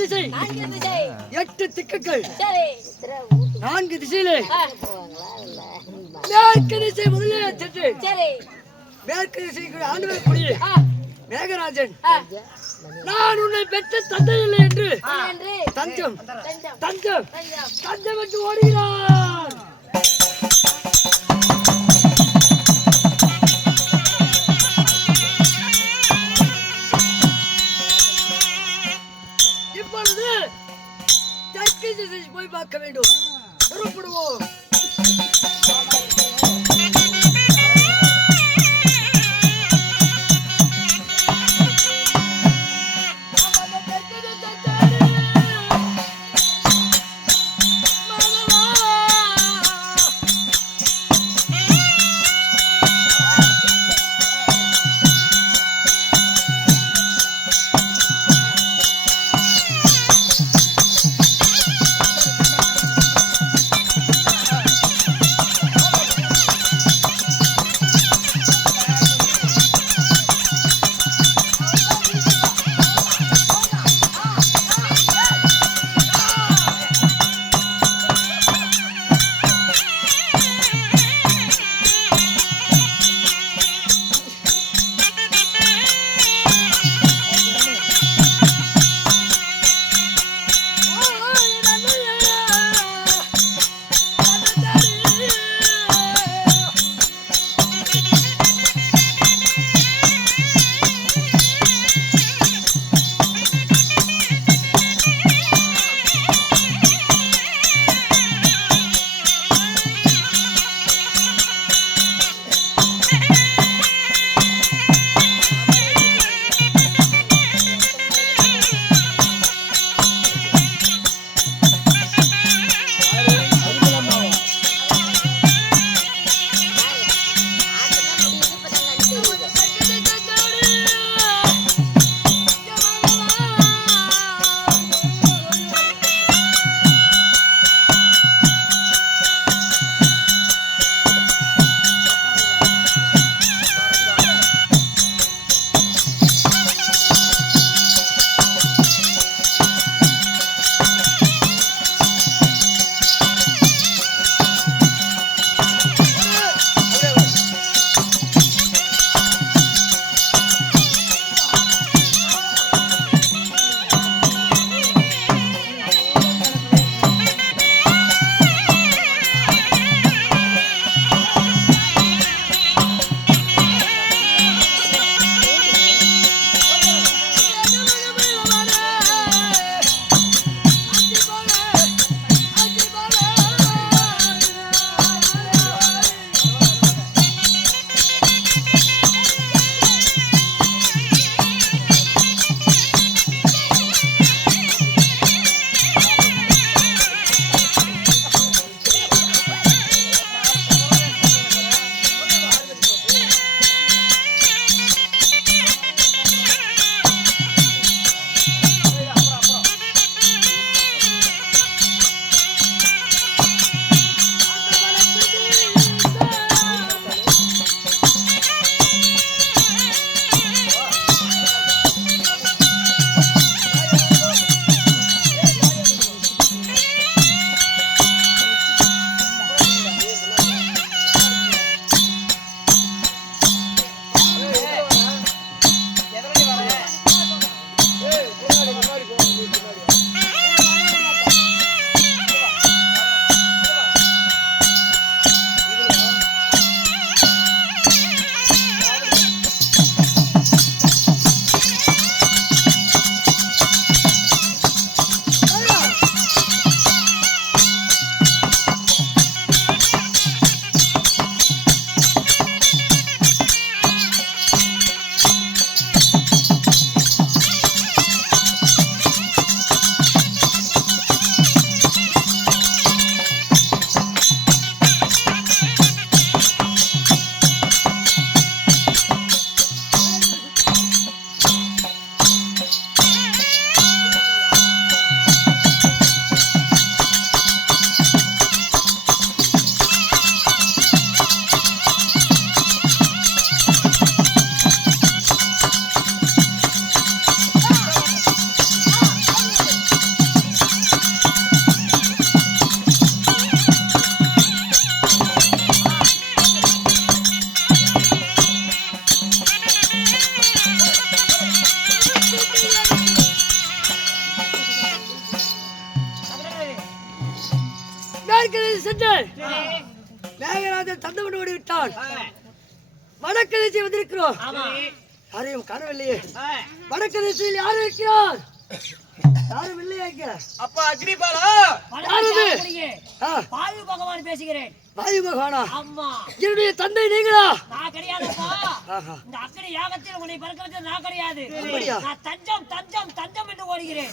திசை 8 திக்குகள் 4 திசையிலே மேற்கு திசை முதலில் சென்று மேற்கு திசைக்கு ஆண்டு வரக்கூடிய மேகராஜன் நான் உன்னை பெற்ற தந்தை இல்லை என்று தஞ்சம் தஞ்சம் தஞ்சம் என்று ஓடுகிறான். இப்பொழுது தெற்கு திசை போய் பார்க்க வேண்டும். புறப்படுவோம். வடக்கு சென்று மேகராஜன் தந்தவன் ஓடி விட்டான். வடக்கு திசை வந்திருக்கிறோம். யாரையும் காணவில்லையே. வடக்கு திசையில் யார் இருக்கிறார்? யாரும் இல்லையா இங்க? அப்பா அக்னிபாலா, வாயு பகவான் பேசுகிறேன். வாயு பகவானா? அம்மா, என்னுடைய தந்தை நீங்களா? நான் கிடையாதுப்பா. இந்த அக்னி யாகத்தில் உன்னை பறக்க வச்சது நான் கிடையாது. அப்படியா? நான் தஞ்சம் தஞ்சம் தஞ்சம் என்று ஓடுகிறேன்.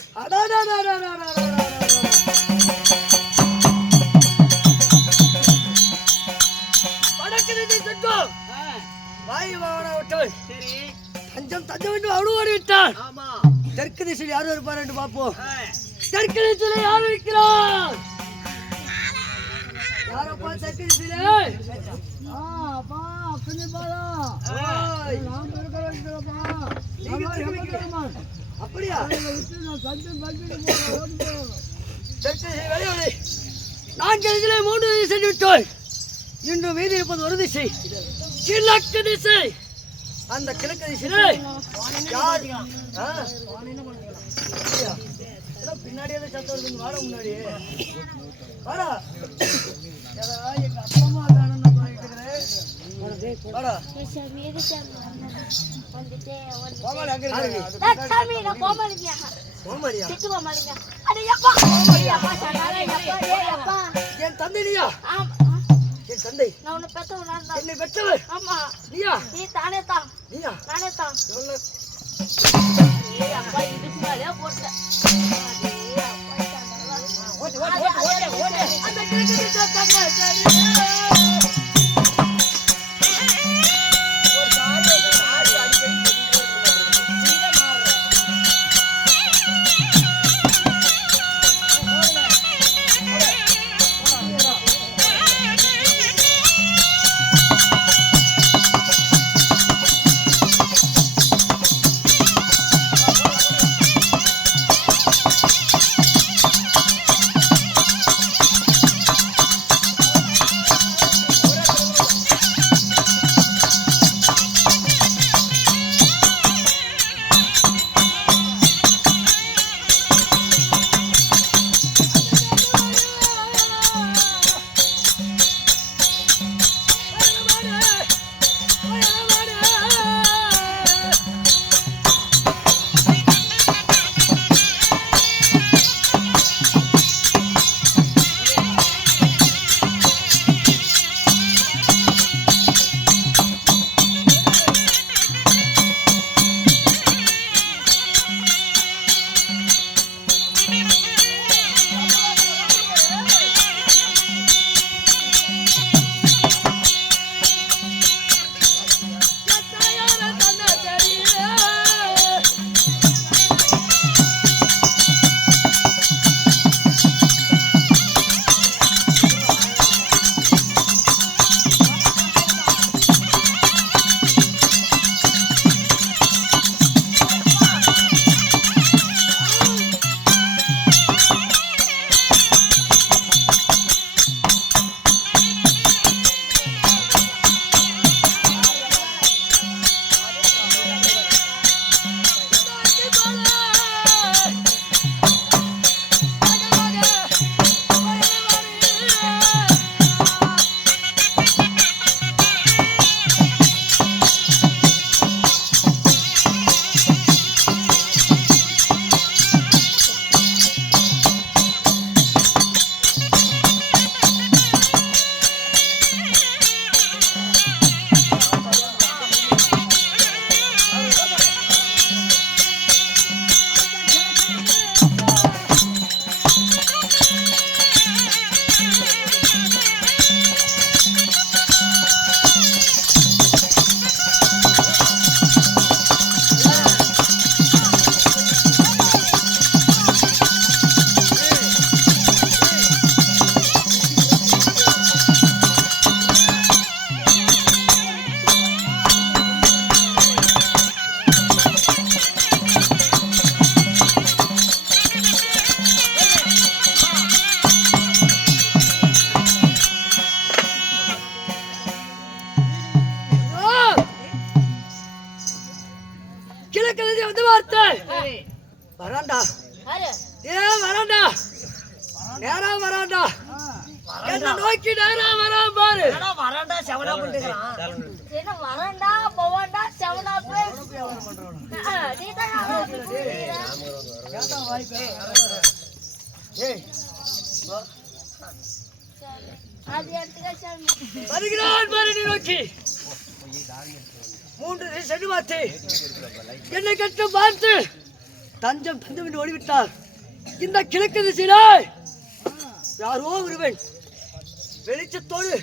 வடக்கு திசை சென்றோம். வாயு பகவானா விட்டான். சரி, தஞ்சம் தஞ்சம் என்று அவனு ஓடி விட்டான். ஆமா, தெற்கு திசையில் யாரும் இருப்பார் என்று பார்ப்போம். தெற்கு திசையில் யார் இருக்கிறார்? யாரப்பா தெற்கு திசையில? அப்படியா? தெற்கு திசை வெளியே நான்கு திசையிலே 3 திசை சென்று விட்டோம். இன்று மீதி இருப்பது ஒரு திசை, கிழக்கு திசை. அந்த கிழக்கு திசையிலே யார்? பின்னாடியே சத்தம் வருது. வாட முன்னாடி வாடா. எங்க அப்பா அம்மா தானே போயிட்டு வாடா. என் தந்தையா? என் தந்தை என்னை பெற்றவர்? நீயா? நீயா? என்ன நோக்கி நேரா வரா பாரு. வரண்டா செவனா பண்ணிக்கிறான். என்ன வரண்டா போவண்டா செவனா போய் நீ தான் அது எடுத்துக்க சொல்லு. வருகிறான் பாரு நீ நோக்கி. 3 செடு பார்த்து என்னை கட்டு பார்த்து தஞ்சம் தஞ்சம் என்று ஓடிவிட்டார். இந்த கிழக்கு திசையில யாரோ ஒருவன் வெளிச்சத்தோடு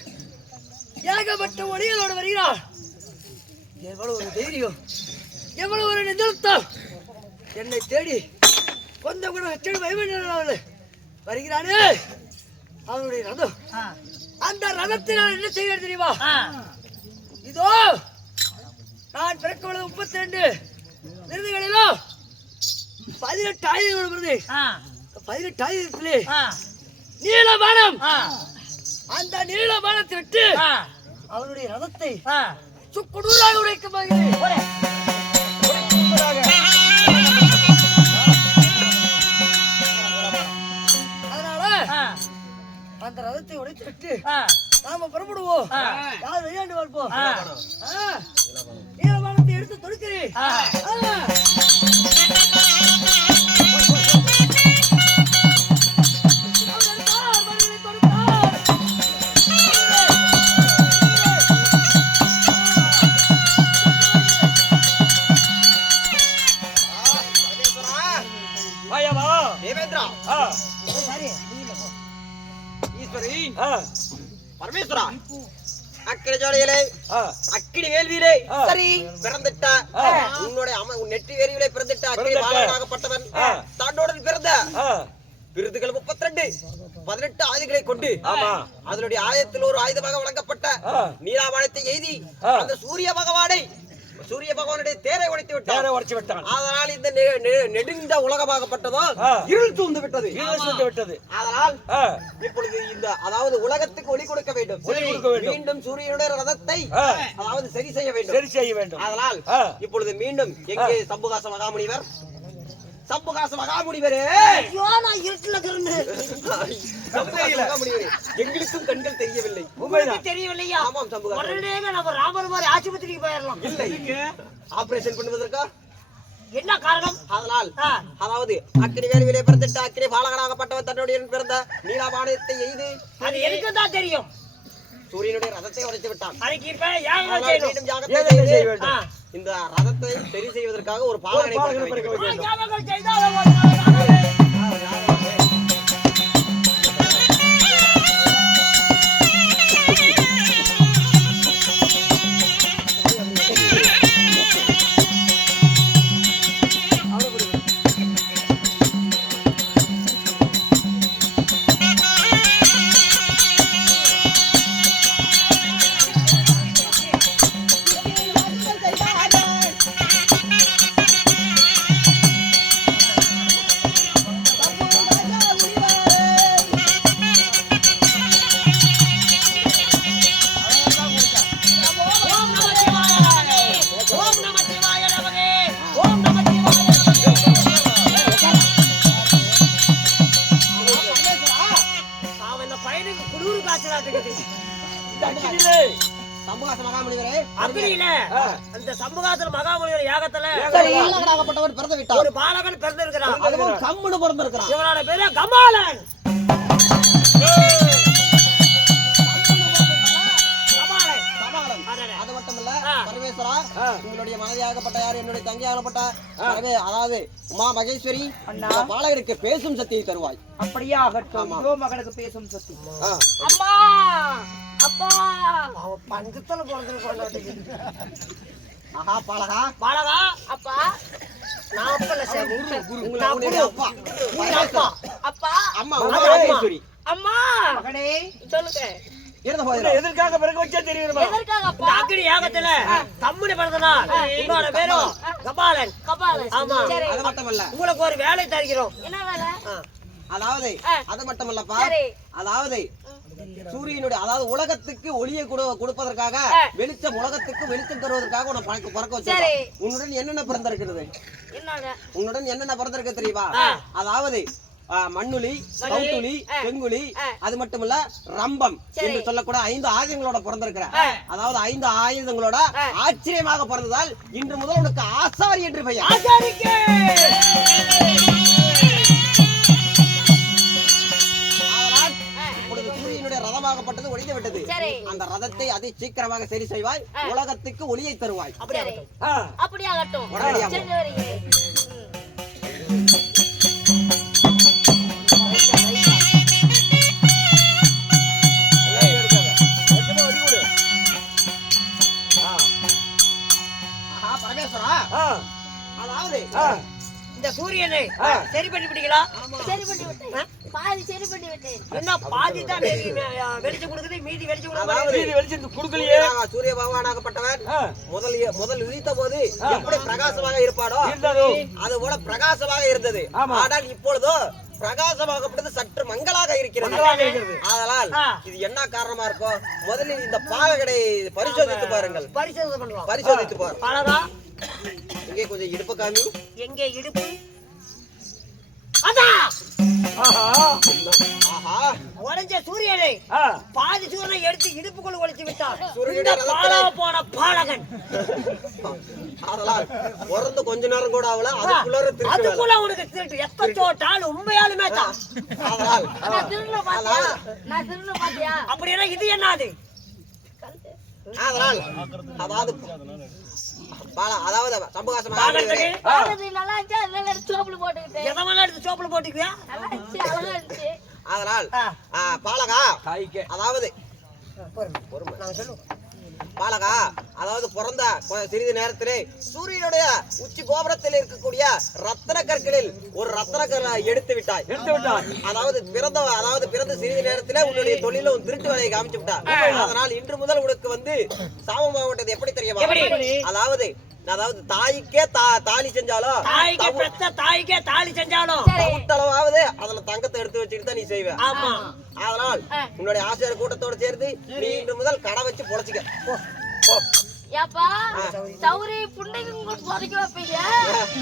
ஏகப்பட்ட ஒளிகளோடு வருகிறார். எவ்வளவு ஒரு தைரியம், எவ்வளவு ஒரு நிதர்த்தம். என்னை தேடி கொஞ்சம் கூட செடு பயமேன் வருகிறானே அவனுடைய ரதம். அந்த ரதத்தை நான் என்ன செய்வேன் தெரியுமா? இதோ நான் பிறக்க 32 விருதுகளிலும் 18 ஆயுதங்களோடு விருது. 18 ஆயுதத்திலே நீலபானம். அந்த நீலபானத்தை விட்டு அவனுடைய ரதத்தை சுக்குநூறாக உடைக்க போகிறேன். அதனால அந்த ரதத்தை உடைத்து விட்டு நாம புறப்படுவோம். யார் வெளியாண்டு பார்ப்போம். நீலபானத்தை எடுத்து தொடுக்கிறேன். பரமேஸ்வரா அக்கினி ஜோடியிலே அக்கினி வேள்வியிலே சரி பிறந்துட்டா உன்னுடைய நெற்றி வேள்வியிலே பிறந்துட்ட அக்கினி பாலகனாகப்பட்டவன் தாண்டோடன் பிறந்த விருதுகள் 32 18 ஆயுதங்களை கொண்டு அதனுடைய ஆயுதத்தில் ஒரு ஆயுதமாக வழங்கப்பட்ட நீலாவானத்தை எய்தி அந்த சூரிய பகவானுடைய தேரை உடைத்து விட்டான். அதனால் இந்த நெடுந்த உலகமாகப்பட்டதோ இருள் சூழ்ந்து விட்டது. அதனால் இப்பொழுது இந்த அதாவது உலகத்துக்கு ஒளி கொடுக்க வேண்டும். மீண்டும் சூரியனுடைய ரதத்தை அதாவது சரி செய்ய வேண்டும். அதனால் இப்பொழுது மீண்டும் எங்கே சம்புகாச மகாமுனிவரே எங்களுக்கும் கண்கள் தெரியவில்லை. தெரியவில்லையா? ஆமாம் சம்புகாசம். உடனே நம்ம ராமர் மாதிரி ஆஸ்பத்திரிக்கு போயிடலாம். இல்லை ஆபரேஷன் பண்ணுவதற்கா என்ன காரணம்? அதனால் அதாவது அக்கினி வேள்வியிலே பிறந்துட்ட அக்கினி பாலகனாகப்பட்டவன் தன்னுடைய பிறந்த நீலாபானத்தை எய்து அது எனக்கு தான் தெரியும். சூரியனுடைய ரதத்தை உடைத்து விட்டான். அதுக்கு இப்ப யாகம் செய்யணும். இந்த ரதத்தை சரி செய்வதற்காக ஒரு பாலகனை யாகம் செய்தால் அந்த சம்புகாசன மகாமுனிவர் யாகத்துல ஒரு பாலகன் பிறந்திருக்கிறான். அதுவும் கம்முனு பிறந்திருக்கிறான். இவனோட பேரு கமாலன். அது மட்டுமல்ல பரமேஸ்வரா உங்களுடைய மனைவியாகப்பட்ட யார் என்னுடைய தங்கையாகப்பட்ட அதாவது உமா மகேஸ்வரி பாலகனுக்கு பேசும் சக்தியை தருவாய். அப்படியே ஆகட்டும். மகனுக்கு பேசும் சக்தி. அம்மா அப்பா அவன் பஞ்சத்துல பிறந்திருக்க. ஆஹா பாலகா பாலகா அப்பா நான் அப்பல அப்பா அப்பா அம்மா உமா மகேஸ்வரி அம்மா மகனே சொல்லுங்க. எதற்காக பிறகு வச்சா தெரியுமா? எதற்காக அப்பா? இந்த அக்கினி யாகத்துல கம்முனு பிறந்தனால் உன்னோட பேரும் கபாலன். ஆமா. அது மட்டுமல்ல உங்களுக்கு ஒரு வேலை தருகிறோம். என்ன வேலை? அதாவது அது மட்டுமல்லப்பா அதாவது சூரியனுடைய அதாவது உலகத்துக்கு ஒளியை கொடுப்பதற்காக வெளிச்சம் உலகத்துக்கு வெளிச்சம் தருவதற்காக உனக்கு பிறக்க வச்சிருக்கேன். உன்னுடன் என்னென்ன பிறந்திருக்கிறது? உன்னுடன் என்னென்ன பிறந்திருக்கு தெரியுமா? அதாவது மண்ணுளி, கௌத்துளி, செங்குளி, அது மட்டுமல்ல ரம்பம் என்று சொல்லக்கூட 5 ஆயுதங்களோட பிறந்திருக்கிற. அதாவது 5 ஆயுதங்களோட ஆச்சரியமாக பிறந்ததால் இன்று முதல் உனக்கு ஆசாரி என்று பெயர். சூரியனுடைய ரதமாகப்பட்டது ஒழிந்து விட்டது. அந்த ரதத்தை அதி சீக்கிரமாக சரி செய்வாய், உலகத்துக்கு ஒளியை தருவாய். அப்படியாகட்டும். அதாவது இந்த சூரியனை சரி பண்ணி விட்டீங்களா? சரி பண்ணி விட்டேன். பாதி சரி பண்ணி விட்டேன். என்ன பாதி தான் வெளிச்சம் கொடுக்குது, மீதி வெளிச்சம் கொடுக்கலையே. சூரிய பகவானாகப்பட்டவன் முதல் உதித்த போது எப்படி பிரகாசமாக இருப்பாடோ அது போல பிரகாசமாக இருந்தது. ஆனால் இப்பொழுதோ பிரகாசமாகப்பட்டது சற்று மங்களாக இருக்கிறது. அதனால் இது என்ன காரணமா இருக்கும்? முதலில் இந்த பாகடை பரிசோதித்து பாருங்கள். பரிசோதித்து பாருங்க. எங்கே கொஞ்சம் இடுப்பு காமி. எங்கே இடுப்பு? உடஞ்ச சூரியனை பாதி சூரியனை எடுத்து இடுப்புக்குள் ஒழித்து விட்டார். போன பாலகன். அதனால் பிறந்து கொஞ்ச நேரம் கூட ஆகல, அதுக்குள்ள உனக்கு திருட்டு எப்ப தோட்டால் உண்மையாலுமே தான். அப்படின்னா இது என்னது? அதனால் அதாவது சம்பகாசமாக அதனால் பாலகா அதாவது பாலகா அதாவது பிறந்த சிறிது நேரத்திலே சூரியனுடைய உச்சி கோபுரத்தில் இருக்கக்கூடிய ரத்தன கற்களில் ஒரு ரத்தன கற்களை எடுத்து விட்டாய். அதாவது பிறந்த சிறிது நேரத்திலே உன்னுடைய தொழில திருட்டு வேலையை காமிச்சு விட்டார். அதனால் இன்று முதல் உனக்கு வந்து சாபமாகப்பட்டது எப்படி தெரியுமா? அதாவது தாய்க்கே தாலி செஞ்சாலும் தவுத்தளவாவது அதுல தங்கத்தை எடுத்து வச்சுக்கிட்டு தான் நீ செய்வ. அதனால் உன்னுடைய ஆசிரியர் கூட்டத்தோட சேர்ந்து நீ இன்று முதல் கடை வச்சு பொழைச்சிக்க. ஏப்பா சௌரி புண்டைக்கு பொறுக்க வைப்பீங்க,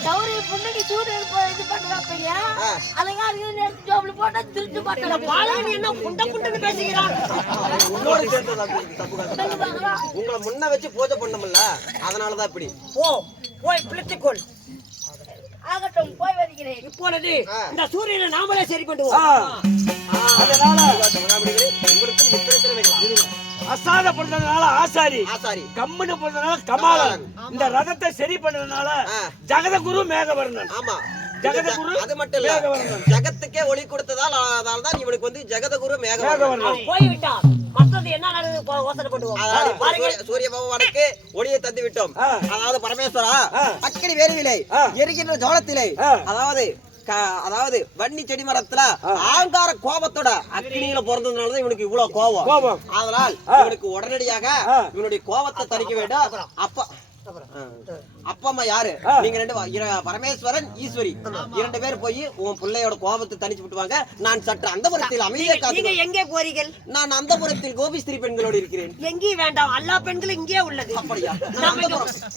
சௌரி புண்டைக்கு சூடு இது பண்ணி வைப்பீங்க, அழகா இருக்குது ஜோப்ல போட்டா திருட்டு பாட்டு பாலன் என்ன புண்டை புண்டைன்னு பேசுகிறான். உன்னோட சேர்ந்து உங்களை முன்ன வச்சு பூஜை பண்ணமுல்ல, அதனாலதான் இப்படி. போய் பிழைத்துக்கொள். ஆகட்டும், போய் வருகிறேன். இப்பொழுது இந்த சூரியனை நாமளே சரி பண்ணுவோம். அதனால உங்களுக்கு பிரச்சனை அசாத பண்றதுனால ஆசாரி, கம்முன்னு பண்றதுனால கமாலன், இந்த ரதத்தை சரி பண்றதுனால ஜெகதகுரு மேகவர்ணன். ஆமா, ஜெகதகுரு. அது மட்டும் இல்ல, ஜெகத்துக்கே ஒளி கொடுத்ததால் அதனால்தான் இவனுக்கு வந்து ஜெகதகுரு மேகவர்ணன். போய்விட்டான். மற்றது என்ன நடக்குது யோசனை பண்ணுவோம். சூரிய பகவானுக்கு ஒளியை தந்து விட்டோம். அதாவது பரமேஸ்வரா, அக்கினி வேலியிலே எரிகின்ற ஜோலத்திலே அதாவது வன்னி செடி மரத்துல ஆங்கார கோபத்தோட அக்னியில பிறந்ததுனாலதான் இவனுக்கு இவ்வளவு கோபம். அதனால் இவனுக்கு உடனடியாக இவனுடைய கோபத்தை தணிக்க வேண்டும். அப்பா அம்மா யாரு? நீங்க பரமேஸ்வரன் ஈஸ்வரி 2 பேர் போய் உன் பிள்ளையோட கோபத்தை தணிச்சு விட்டுவாங்க. நான் சற்று அந்தபுரத்தில் அமைதியாக. எங்கே போறீர்கள்? நான் அந்தபுரத்தில் கோபிஸ்திரி பெண்களோடு இருக்கிறேன். எங்கேயும் வேண்டாம், எல்லா பெண்களும் இங்கே உள்ளது. அப்படியா?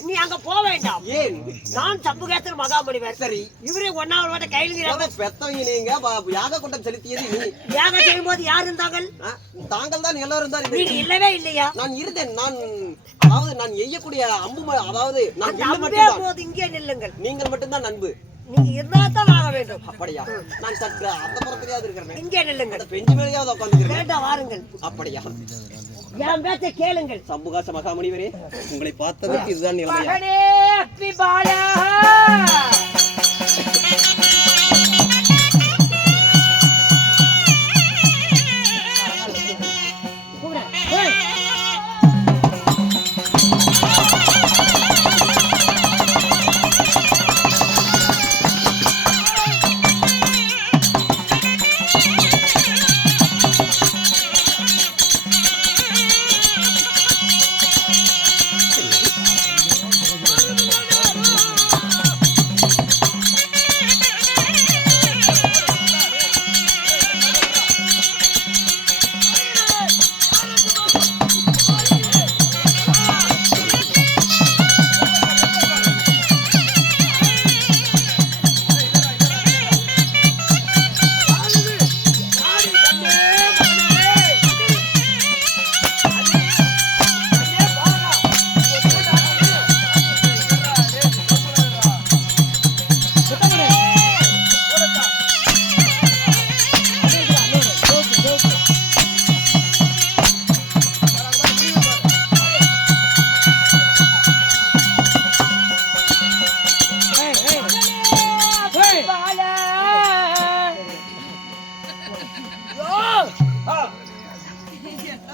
நீ அங்க போக வேண்டாம். ஏன்? நான் சம்புகேசர் மகாமுனிவர். சரி, இவரே ஒன்னாவது வாட்ட கையில் பெத்தவங்க. நீங்க யாக குண்டம் செலுத்தியது நீ. யாகம் செய்யும் போது யார் இருந்தார்கள்? தாங்கள் தான் எல்லாரும் தான். நீங்க இல்லவே இல்லையா? நான் இருந்தேன். நான் எய்யக்கூடிய அம்பு, அதாவது நான் இங்கே நில்லுங்கள். நீங்கள் மட்டும்தான் நண்பு. நீங்க இருந்தாதான் ஆக வேண்டும். அப்படியா? நான் சற்று அந்த புறத்திலேயாவது இருக்கிறேன். இங்கே நில்லுங்கள். பெஞ்சு மேலேயாவது உட்காந்துக்கிறேன். வேண்டாம், வாருங்கள். அப்படியா? என் பேச்சை கேளுங்கள். சம்புகாச மகாமுனிவரே, உங்களை பார்த்ததற்கு இதுதான் நிலைமையா?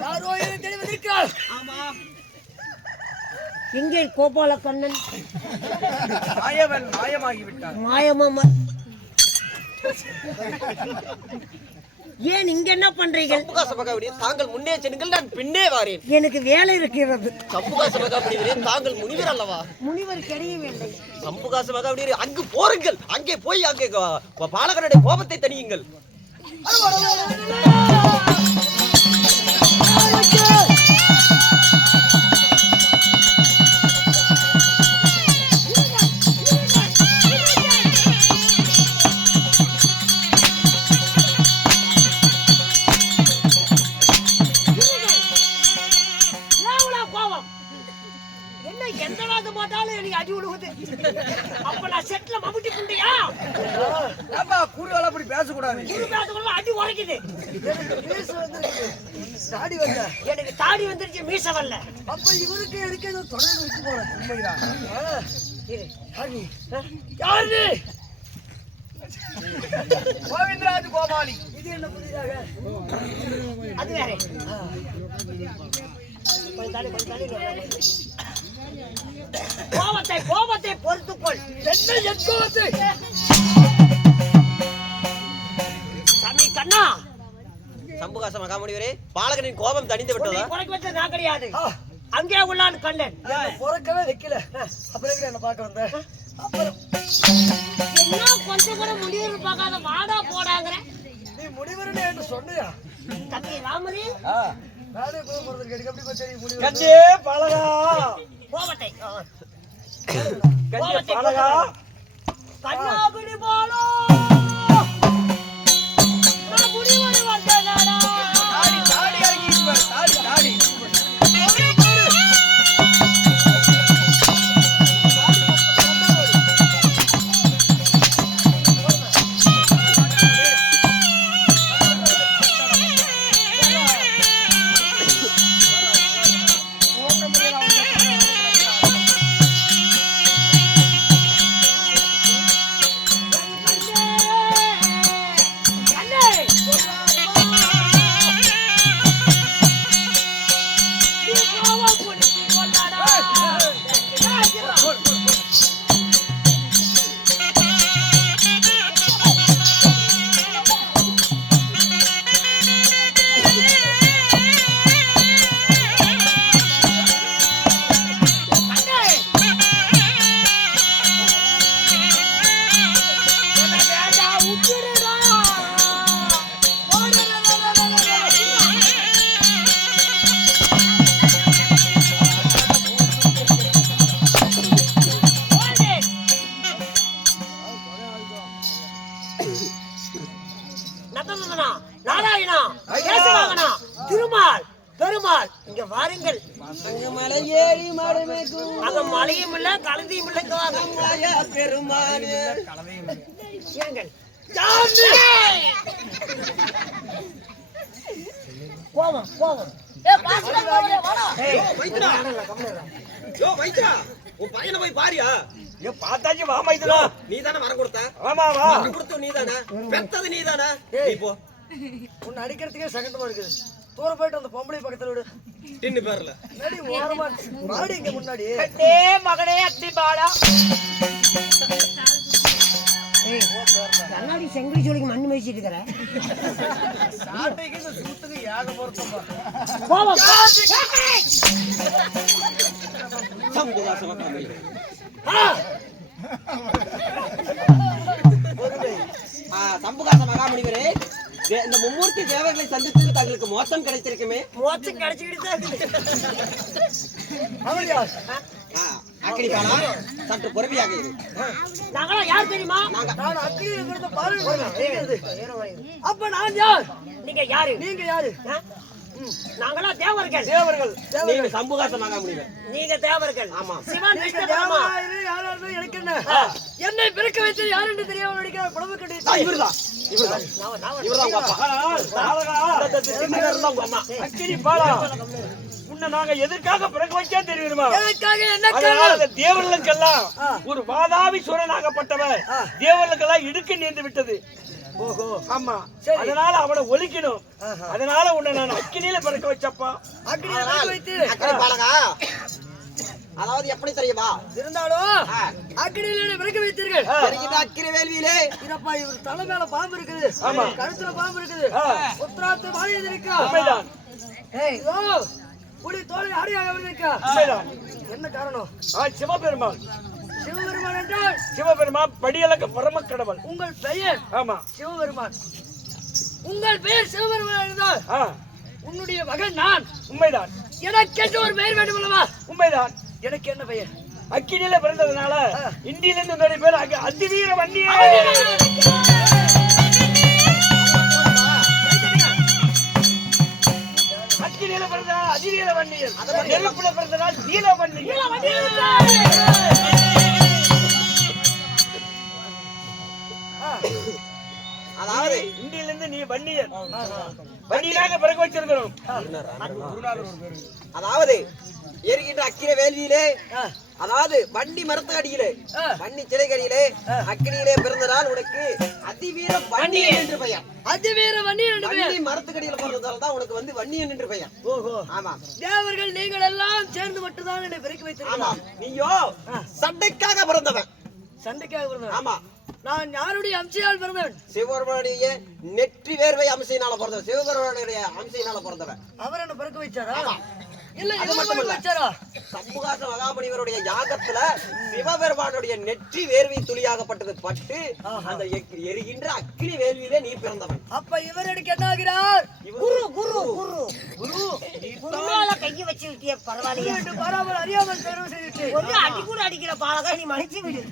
யாரோ என்னை தேடி வந்திருக்கிறார். எங்கே கோபால கண்ணன்? மாயவன் மாயமாகிவிட்டான். மாயமாமா. ஏன் இங்க என்ன பண்றீங்க? சம்புகாச மகாமுனிவரே, தாங்கள் முன்னே செல்லுங்கள், நான் பின்னே வாரேன். எனக்கு வேலை இருக்கிறது. சம்புகாச மகாமுனிவரே, தாங்கள் முனிவர் அல்லவா? முனிவர் தெரியவில்லை. சம்புகாச மகாமுனிவரே, அங்கு போருங்கள். அங்கே போய் அங்கே பாலகனுடைய கோபத்தை தணியுங்கள். எனக்கு தாடி வந்துருச்சு, மீச வரல. அப்ப இவருக்கு எனக்கு ஏதோ தொடர்பு இருக்கு போல. உண்மைதான். கோவிந்தராஜ் கோபாலி. இது என்ன புதிதாக? அது வேற. கோபத்தை கோபத்தை பொறுத்துக்கொள். என்ன என் கோபத்தை? சாமி கண்ணா, சம்புகாச மகாமுனிவரே, பாலகனின் கோபம் தணிந்து விட்டதா? குறைக்கு வச்ச நான் கிடையாது. அங்கே உள்ளான்னு கண்டேன். பொறக்கவே வைக்கல. அப்புறம் என்ன பார்க்க வந்த? அப்புறம் என்ன கொஞ்சம் கூட முடிவு பார்க்காத வாடா போடாங்கிற. நீ முனிவரனே என்று சொன்னியா? தம்பி ராமரே, நானே போறது கேட்க எப்படி தெரியும் முனிவர்? கண்ணே பழகா, கோபத்தை கண்ணே பழகா, கண்ணாபுரி போலோ நான் முடிவரை வந்தேனாடா. தாடி தாடி இறங்கி தாடி தாடி நாராயணா, கேசவாகனா, திருமால், பெருமாள், இங்க வாருங்கள். அங்க மலையும் இல்ல, கலந்தியும் இல்ல. இங்க வாங்க. இருங்கள். கோவம் கோவம். உன் பையனை போய் பாரியா? பார்த்தாச்சு வா மைத்துனா. நீ தானே வரம் கொடுத்த? ஆமா வா. கொடுத்து நீ தானே, பெத்தது நீ தானே. நீ போ. உன்னை அடிக்கிறதுக்கே சங்கடமா இருக்குது. தூர போயிட்டு அந்த பொம்பளை பக்கத்துல விடு. டின்னு பேர்ல நடி ஓரமா மாடி இங்க முன்னாடி. அட்டே மகனே அத்தி பாடா. கண்ணாடி செங்கடி ஜோலிக்கு மண்ணு மேய்ச்சிட்டு இருக்கற. சாட்டைக்கு இந்த சூத்துக்கு யாக பொறுத்தமா. கோவம். சம்புகாச மகாமுனிவரே, சம்புகாச மகாமுனிவரே, இந்த மும்மூர்த்தி தேவர்களை சந்தித்து தங்களுக்கு மோட்சம் கிடைச்சிருக்குமே. மோட்சம் கிடைச்சிக்கிட்டு தான் இருக்குது. அவர் யார்? அக்கினி பாலா, சற்று பொறுமையாக இரு. நாங்களா யார் தெரியுமா? நான் அக்கினிங்கிறத பாருங்க. அப்ப நான் யார்? நீங்க யாரு? நீங்க யாரு? நாங்களா தேவர்கள். தேவர்கள். நீங்க சம்புகாச மகாமுனிவர். நீங்க தேவர்கள். ஆமா. சிவன் நீங்க விஷ்ணு பிரம்மா. தேவராயிரு, யாரா இருந்தாலும் எனக்கு என்ன? என்னை பிறக்க வச்சு யார் என்று தெரியாம நடிக்கிற குழம்பு கட்டி. இவர்தான் இவர்தான் இவர்தான் உங்க அப்பா. உங்க அம்மா. அக்கினி பாலா, உன்னை நாங்க எதற்காக பிறக்க வச்சா தெரியுமா? எனக்காக என்ன அதனால அந்த தேவர்களுக்கெல்லாம் ஒரு வாதாபி சூரனாகப்பட்டவர் தேவர்களுக்கெல்லாம் இடுக்க நேர்ந்து விட்டது. ஓஹோ ஆமா சரி. அதனால அவனை ஒழிக்கணும் அதனால உன்னை நான் அக்கினியில பிறக்க வச்சப்பா அக்னியை பறக்க வைத்து அக்கினி பாலகா அதாவது எப்படி தெரியுமா இருந்தாலும் அக்னியிலே பிறக்க வைத்தீர்கள் எரிகின்ற அக்கினி வேள்வியிலே இதப்பா இவர் தலை மேல பாம்பு இருக்குது கழுத்துல பாம்பு இருக்குது உத்தராத்து வாழை இருக்கா உண்மைதான் இதோ புடி தோலை அடியாக இருக்கா உண்மைதான் என்ன காரணம் சிவபெருமான் சிவபெருமான் என்றால் சிவபெருமான் படியலக்க பரம கடவுள் உங்கள் பெயர் ஆமா சிவபெருமான் உங்கள் பெயர் சிவபெருமான் என்றால் உன்னுடைய மகன் நான் உண்மைதான் எனக்கென்று ஒரு பெயர் வேண்டும் அல்லவா உண்மைதான் எனக்கு என்ன பெயர் அக்கினியில பிறந்ததுனால இந்தியில இருந்து என்னுடைய பேர் அதிவீர வன்னியே அக்கினியில பிறந்ததால் அதிவீர வன்னியர் நெருப்புல பிறந்ததால் நீல வன்னியர் அதாவது இந்தியில இருந்து நீ வன்னியர் வன்னியராக பிறக்க வச்சிருக்கிறோம் அதாவது எரிகின்ற அக்கினி வேள்வியிலே அதாவது வண்டி மரத்து அடியிலே வன்னி சிலைகளிலே அக்கினியிலே பிறந்ததால் உனக்கு அதிவீர வன்னியன் என்று பெயர் அதிவீர வன்னியன் என்று பெயர் வன்னி மரத்துக்கடியில பிறந்ததால் தான் உனக்கு வந்து வன்னியன் என்று பெயர் ஓஹோ ஆமா தேவர்கள் நீங்கள் எல்லாம் சேர்ந்து மட்டும்தான் என்னை பிறக்க ஆமா வைத்தீர்கள் நீயோ சண்டைக்காக பிறந்தவன் சண்டைக்காக பிறந்தவன் ஆமா நான் யாருடைய அம்சையால் பிறந்தவன் சிவபெருமானுடைய நெற்றி வேர்வை அம்சையினால பிறந்தவன் சிவபெருமானுடைய அம்சையினால பிறந்தவன் அவர் என்ன பிறக்க வச்சாரா இல்ல அது இவர் மட்டுமல்ல. பிறக்க வச்சாரா சம்புகாச மகாமுனிவருடைய யாகத்துல சிவபெருமானுடைய நெற்றி வேர்வை துளியாகப்பட்டது பட்டு அந்த எரிகின்ற அக்கினி வேள்வியிலே நீ பிறந்தவன் அப்ப இவர் எனக்கு என்ன ஆகிறார் குரு குரு குரு குரு குருவால கைய வச்சு விட்டிய பரவாயில்லையா என்று பாராமல் அறியாமல் தேர்வு செய்துட்டு ஒரு அடி கூட அடிக்கிற பாலகா நீ மன்னிச்சு விடு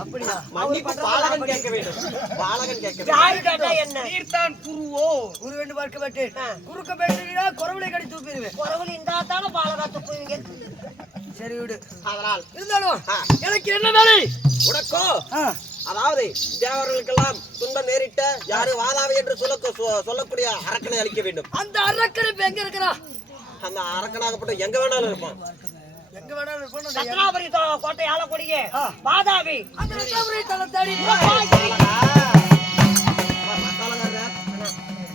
அப்படியா மன்னிப்பு பாலகன் கேட்க வேண்டும் பாலகன் கேட்க வேண்டும் யாரு கேட்டா என்ன நீர்தான் குருவோ குரு என்று பார்க்க மாட்டேன் குறுக்க பேசுகிறா குறவளை கடி தூப்பிடுவேன் குறவல் இந்த தானே பாலகா துப்புவீங்க சரி விடு அதனால் இருந்தாலும் எனக்கு என்ன வேலை உனக்கோ அதாவது தேவர்களுக்கெல்லாம் துன்பம் நேரிட்ட யாரு வாதாவி என்று சொல்லக்கூடிய அரக்கனை அளிக்க வேண்டும் அந்த அரக்கனை இப்ப எங்க இருக்கிறா அந்த அரக்கனாகப்பட்ட எங்க வேணாலும் இருப்பான் எங்க வேணாலும் இருப்பான்னு சத்ராபுரி கோட்டை ஆளக்கூடிய பாதாவி அந்த ரத்தாபுரி தலை தேடி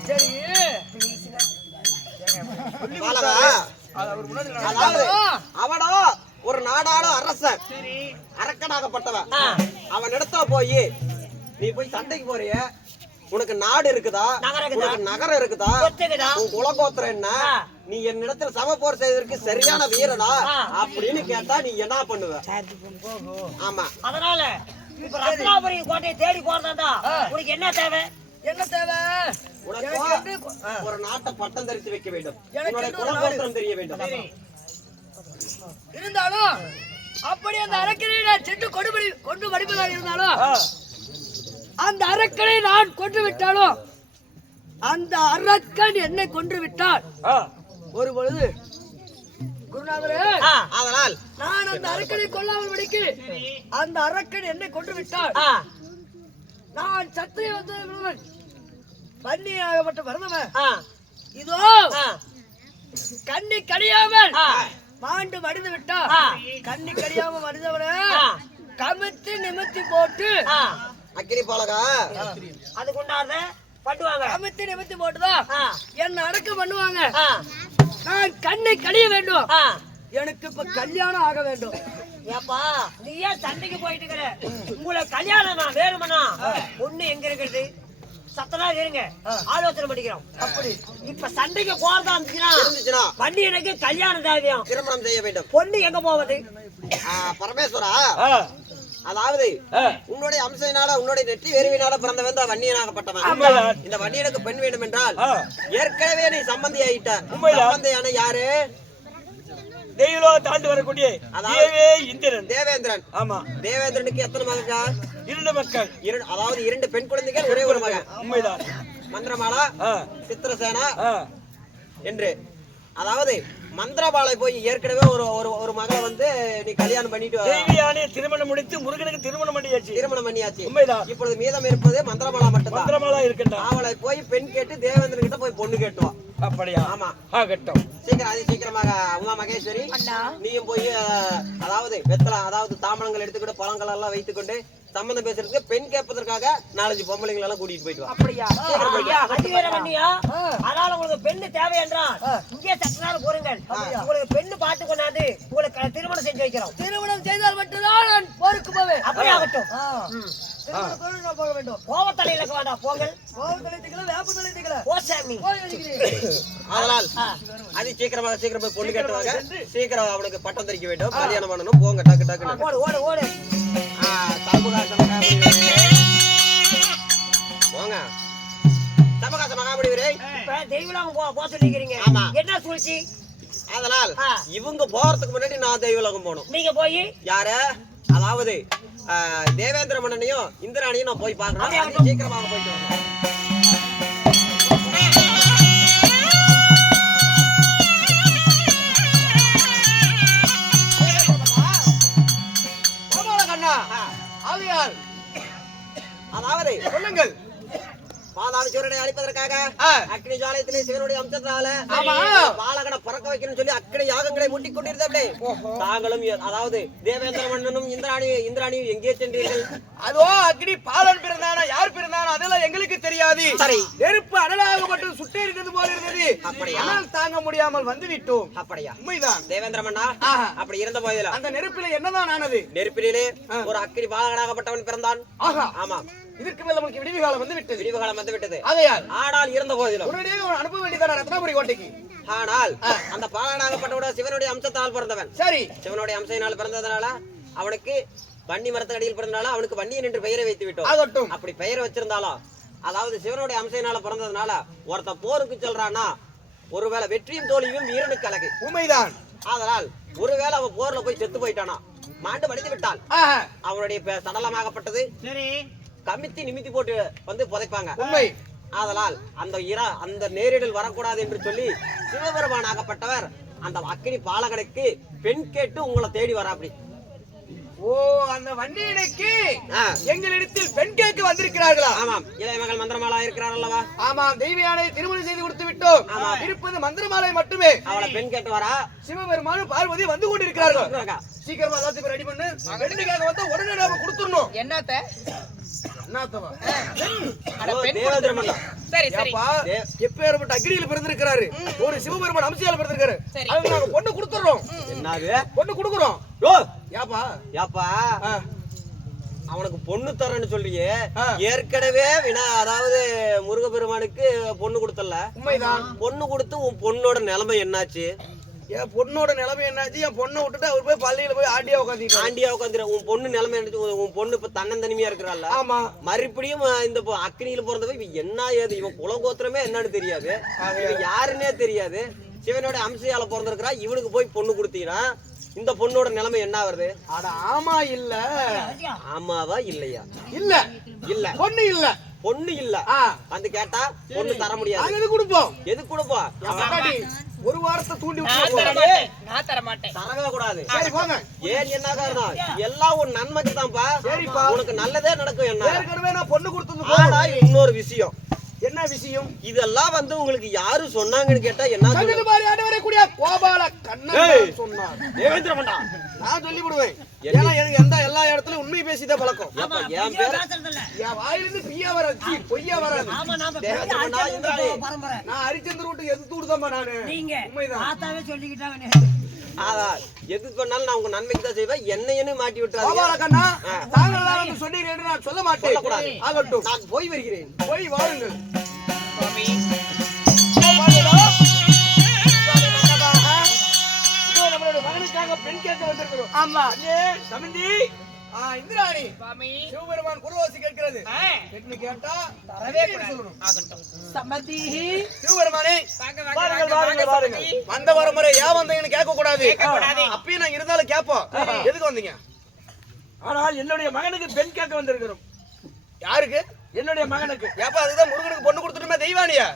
சரி பாலகா, அதாவது அவனோ ஒரு நாடாள அரசன் அரக்கனாகப்பட்டவன் அவன் இடத்துல போய் நீ போய் சண்டைக்கு போறிய உனக்கு நாடு இருக்குதா உனக்கு நகரம் இருக்குதா உன் குலகோத்திரம் என்ன நீ என் இடத்துல சம போர் செய்வதற்கு சரியான வீரனா அப்படின்னு கேட்டா நீ என்ன பண்ணுவ ஆமா அதனால இப்ப ரத்னாபுரி கோட்டையை தேடி போறதா உனக்கு என்ன தேவை என்ன தேவை உனக்கு ஒரு நாட்டை பட்டம் தரித்து வைக்க வேண்டும் உன்னுடைய குலகோத்திரம் தெரிய வேண்டும் இருந்தாலும் அப்படி அந்த அரக்கனை நான் சென்று கொண்டு வடிப்பதாக இருந்தாலும் அந்த அரக்கனை நான் கொன்று விட்டாலும் அந்த அரக்கன் என்னை கொன்று விட்டால் ஒரு பொழுது குருநாதரே அதனால் நான் அந்த அரக்கனை கொல்லாமல் விடுக்கு அந்த அரக்கன் என்னை கொன்று விட்டால் நான் சத்திரிய வந்தவன் பன்னியாகப்பட்ட பிறந்தவன் இதோ கண்ணி கடியாமல் மாண்டு மடிந்து விட்டா கண்ணி கடியாம மடிந்தவன கமித்தி நிமித்தி போட்டு அக்கினி பாலகா அதுக்கு உண்டாத பண்ணுவாங்க கமித்தி நிமித்தி போட்டுதான் என்ன அடக்கம் பண்ணுவாங்க நான் கண்ணை கடிய வேண்டும் எனக்கு இப்ப கல்யாணம் ஆக வேண்டும் ஏப்பா நீ ஏன் சண்டைக்கு போயிட்டு இருக்கிற உங்களை கல்யாணம் நான் வேணுமனா பொண்ணு எங்க இருக்கிறது சத்தனா இருங்க ஆலோசனை பண்ணிக்கிறோம் அப்படி இப்ப சண்டைக்கு போறதா இருந்துச்சுன்னா வண்டி எனக்கு கல்யாணம் தேவையும் திருமணம் செய்ய வேண்டும் பொண்ணு எங்க போவது பரமேஸ்வரா அதாவது உன்னுடைய அம்சையினால உன்னுடைய நெற்றி வெறுவினால பிறந்தவன் தான் வன்னியனாகப்பட்டவன் இந்த வன்னியனுக்கு பெண் வேண்டும் என்றால் ஏற்கனவே நீ சம்பந்தி ஆயிட்ட சம்பந்தியான யாரு தெய்வலோ தாண்டி வரக்கூடிய இந்திரன் தேவேந்திரன் ஆமா தேவேந்திரனுக்கு எத்தனை மகன் 2 மக்கள் அதாவது 2 பெண் குழந்தைகள் ஒரே ஒரு மகன் உண்மைதான் மந்திரமாலா சித்திரசேனா என்று அதாவது மந்திரபாலை போய் ஏற்கனவே ஒரு மகளை வந்து நீ கல்யாணம் பண்ணிட்டு தேவியானே திருமணம் முடித்து முருகனுக்கு திருமணம் பண்ணியாச்சு உண்மைதான் இப்பொழுது மீதம் இருப்பது மந்திரமாலா மட்டும்தான் மந்திரமாலா இருக்கட்டும் அவளை போய் பெண் கேட்டு தேவேந்திரன் கிட்ட போய் பொண்ணு கேட்டுவான் அப்படியா? ஆமா. ஆகட்டும். சீக்கிரம் அதி சீக்கிரமாக உமா மகேஸ்வரி அண்ணா நீயும் போய் அதாவது வெத்தலை அதாவது தாம்பழங்கள் எடுத்துக்கிட்டு பழங்கள் எல்லாம் வைத்துக்கொண்டு சம்பந்தம் பேசுறதுக்கு பெண் கேட்பதற்காக 4-5 பொம்பளைங்களை எல்லாம் கூட்டிட்டு போயிட்டு வா. அப்படியா? ஐயா, அதிகார வண்டியா? அதனால உங்களுக்கு பெண்ணு தேவை என்றால் இங்கே சற்று நாள் போருங்கள். உங்களுக்கு பெண்ணு பார்த்து கொண்டாந்து உங்களுக்கு திருமணம் செஞ்சு வைக்கிறோம். திருமணம் செய்தால் மட்டும்தான் நான் போருக்கு போவேன். அப்படி ஆகட்டும். திருமணத்தோடு நான் போக வேண்டும். கோவத்தலையில வேண்டாம் போங்கள். கோவத்தலை திகழ, வேப்பத்தலை திகழ. ஓ சாமி. போய் அடிக்கிறேன். அதனால் அதி சீக்கிரமாக சீக்கிரம் போய் பொண்ணு கேட்டுவாங்க. சீக்கிரம் அவனுக்கு பட்டம் தரிக்க வேண்டும், கல்யாணம் பண்ணணும். போங்க டக்கு டக்குன்னு. ஓடு ஓடு ஓடு. சமகாச மகாபலி போங்க. சமகாச மகாபலி வீரே. இப்ப தெய்வலாம் போக சொல்லிக்கிறீங்க. ஆமா. என்ன சூழ்ச்சி? அதனால் இவங்க போறதுக்கு முன்னாடி நான் தெய்வலோகம் போகணும். நீங்க போய் யாரு அதாவது தேவேந்திர மன்னனையும் இந்திராணியும் நான் போய் பார்க்கணும். அதி சீக்கிரமாக போயிட்டு வரணும். அதாவது சொல்லுங்கள். பாதாள சூரியனை அழிப்பதற்காக அக்னி ஜாலயத்திலே சிவனுடைய அம்சத்தினால பாலகனை பறக்க வைக்கணும்னு சொல்லி அக்னி யாகங்களை முட்டிக் கொண்டிருந்தே தாங்களும் அதாவது தேவேந்திர மன்னனும் இந்திராணியும் எங்கே சென்றீர்கள்? அதோ அக்னி பாலன் பிறந்தானா யார் பிறந்தானா அதெல்லாம் எங்களுக்கு தெரியாது. சரி. நெருப்பு அனலாகப்பட்டு சுட்டே இருந்தது போல இருந்தது. அப்படியா? ஆனால் தாங்க முடியாமல் வந்து விட்டோம். அப்படியா? உண்மைதான். தேவேந்திர மன்னா அப்படி இருந்த போதிலும் அந்த நெருப்பில என்னதான் ஆனது? நெருப்பிலே ஒரு அக்னி பாலகனாகப்பட்டவன் பிறந்தான். ஆஹா. ஆமா. இதற்கு மேல நமக்கு விடிவு காலம் வந்து விட்டது. விடிவு காலம் வந்து விட்டது. ஆகையால் ஆனால் இருந்த போதிலும் உடனடியாக அனுப்ப வேண்டியதான ரத்னபுரி கோட்டைக்கு. ஆனால் அந்த பாலகனாகப்பட்டவன் சிவனுடைய அம்சத்தால் பிறந்தவன். சரி. சிவனுடைய அம்சத்தினால் பிறந்ததுனால அவனுக்கு வன்னி மரத்தடியில் பிறந்தனால அவனுக்கு வன்னியன் என்று பெயரை வைத்து விட்டோம். ஆகட்டும். அப்படி பெயரை வச்சிருந்தாலும் அதாவது சிவனுடைய அம்சத்தினால பிறந்ததுனால ஒருத்த போருக்கு சொல்றான்னா ஒருவேளை வெற்றியும் தோல்வியும் வீரனுக்கு அழகு. உண்மைதான். அதனால் ஒருவேளை அவன் போர்ல போய் செத்து போயிட்டானா மாண்டு மடிந்து விட்டால் அவனுடைய சடலமாகப்பட்டது சரி கமித்தி நிமித்தி போட்டு வந்து புதைப்பாங்க. உண்மை. அதனால் அந்த நேரிடல் வரக்கூடாது என்று சொல்லி சிவபெருமானாகப்பட்டவர் அந்த அக்கினி பாலகனுக்கு பெண் கேட்டு உங்களை தேடி வரா. அப்படி ஓ அந்த வண்டியனுக்கு எங்களிடத்தில் பெண் கேட்க வந்திருக்கிறார்களா? ஆமாம். இளைய மகள் மந்திரமாலா இருக்கிறார் அல்லவா? ஆமாம். தெய்வயானை திருமணம் செய்து கொடுத்து விட்டோம். இருப்பது மந்திரமாலை மட்டுமே. அவளை பெண் கேட்டு வரா. சிவபெருமானும் பார்வதி வந்து கொண்டிருக்கிறார்கள். சீக்கிரமா எல்லாத்தையும் ரெடி பண்ணு. பெண்ணுக்காக வந்தா உடனே நாம கொடுத்துடணும். என்னத்த என்னத்தவா? சரி சரி எப்பேற்பட்ட அக்னியில பிறந்திருக்கிறாரு. ஒரு சிவபெருமான் அம்சையால பிறந்திருக்காரு. அதுக்கு நாங்க பொண்ணு கொடுத்துறோம். என்னது பொண்ணு கொடுக்குறோம். யாப்பா அவனுக்கு பொண்ணு தரேன்னு சொல்றியே. ஏற்கனவே அதாவது முருகப்பெருமானுக்கு பொண்ணு கொடுத்தல. உண்மைதான். பொண்ணு கொடுத்து உன் பொண்ணோட நிலைமை என்னாச்சு? என் பொண்ணோட நிலைமை என்னாச்சு? என் பொண்ணை விட்டுட்டு அவர் போய் பள்ளியில போய் ஆண்டியா உட்காந்துட்டு உன் பொண்ணு நிலைமை என்னாச்சு? உன் பொண்ணு இப்ப தன்னந்தனிமையா இருக்கிறாள். ஆமா. மறுபடியும் இந்த அக்னியில பிறந்தவ இவன் என்ன ஏது இவன் குலகோத்திரமே என்னன்னு தெரியாது, இவன் யாருன்னே தெரியாது. சிவனோட அம்சையால பிறந்திருக்கிறா. இவனுக்கு போய் பொண்ணு கொடுத்தீங்கன்னா இந்த பொண்ணோட நிலைமை என்ன வருது? அட ஆமா இல்ல. ஆமாவா இல்லையா? இல்ல இல்ல பொண்ணு இல்ல. பொண்ணு இல்ல வந்து கேட்டா பொண்ணு தர முடியாது. எது கொடுப்போம்? எது கொடுப்போம்? ஒரு வாரத்தை தூண்டி நான் தர மாட்டேன். தரவே கூடாது. சரி போங்க. ஏன் என்ன காரணம்? எல்லாம் ஒரு நன்மைக்கு தான்ப்பா. சரிப்பா. உனக்கு நல்லதே நடக்கும். என்ன ஏற்கனவே நான் பொண்ணு கொடுத்தது. ஆனா இன்னொரு விஷயம். என்ன விஷயம்? இதெல்லாம் வந்து உங்களுக்கு யாரு சொன்னாங்கன்னு கேட்டா என்ன சொல்லுது பாரு. ஆண்டவரே கோபால கண்ணன் சொன்னார். தேவேந்திர மண்டா நான் சொல்லி விடுவேன். ஏன்னா எனக்கு எல்லா இடத்துலயும் உண்மை பேசிதான் பழக்கம். என் பேர் என் வாயிலிருந்து பிய்யா வராது, பொய்யா வராது. நான் ஹரிச்சந்திர வீட்டுக்கு எது தூடுதான்பா நானு. உண்மைதான் சொல்லிக்கிட்டாங்க. எது பண்ணாலும் நான் உங்க நன்மைக்கு தான் செய்வேன். என்னையன்னு மாட்டி விட்டுறாங்க. கோபால கண்ணா தாங்கள் சொன்னீர்கள் நான் சொல்ல மாட்டேன். ஆகட்டும் நான் போய் வருகிறேன். போய் வாருங்கள். நம்மளோட மகனுக்காக பெண் கேட்க வந்திருக்கிறோம். ஆமா சமந்தி இந்திராணி சிவபெருமான் குருவாசி கேட்கிறது. என்ன கேட்டா தரவே சொல்லணும். சம்மதி சிவபெருமானே பாருங்கள். வந்த வரமுறை ஏன் வந்தீங்கன்னு கேட்க கூடாது. அப்பயும் நான் இருந்தாலும் கேட்போம். எதுக்கு வந்தீங்க? ஆனால் என்னுடைய மகனுக்கு பெண் கேட்க வந்திருக்கிறோம். யாருக்கு? என்னுடைய மகனுக்கு. ஏப்பா அதுதான் முருகனுக்கு பொண்ணு கொடுத்துட்டுமே தெய்வானியா?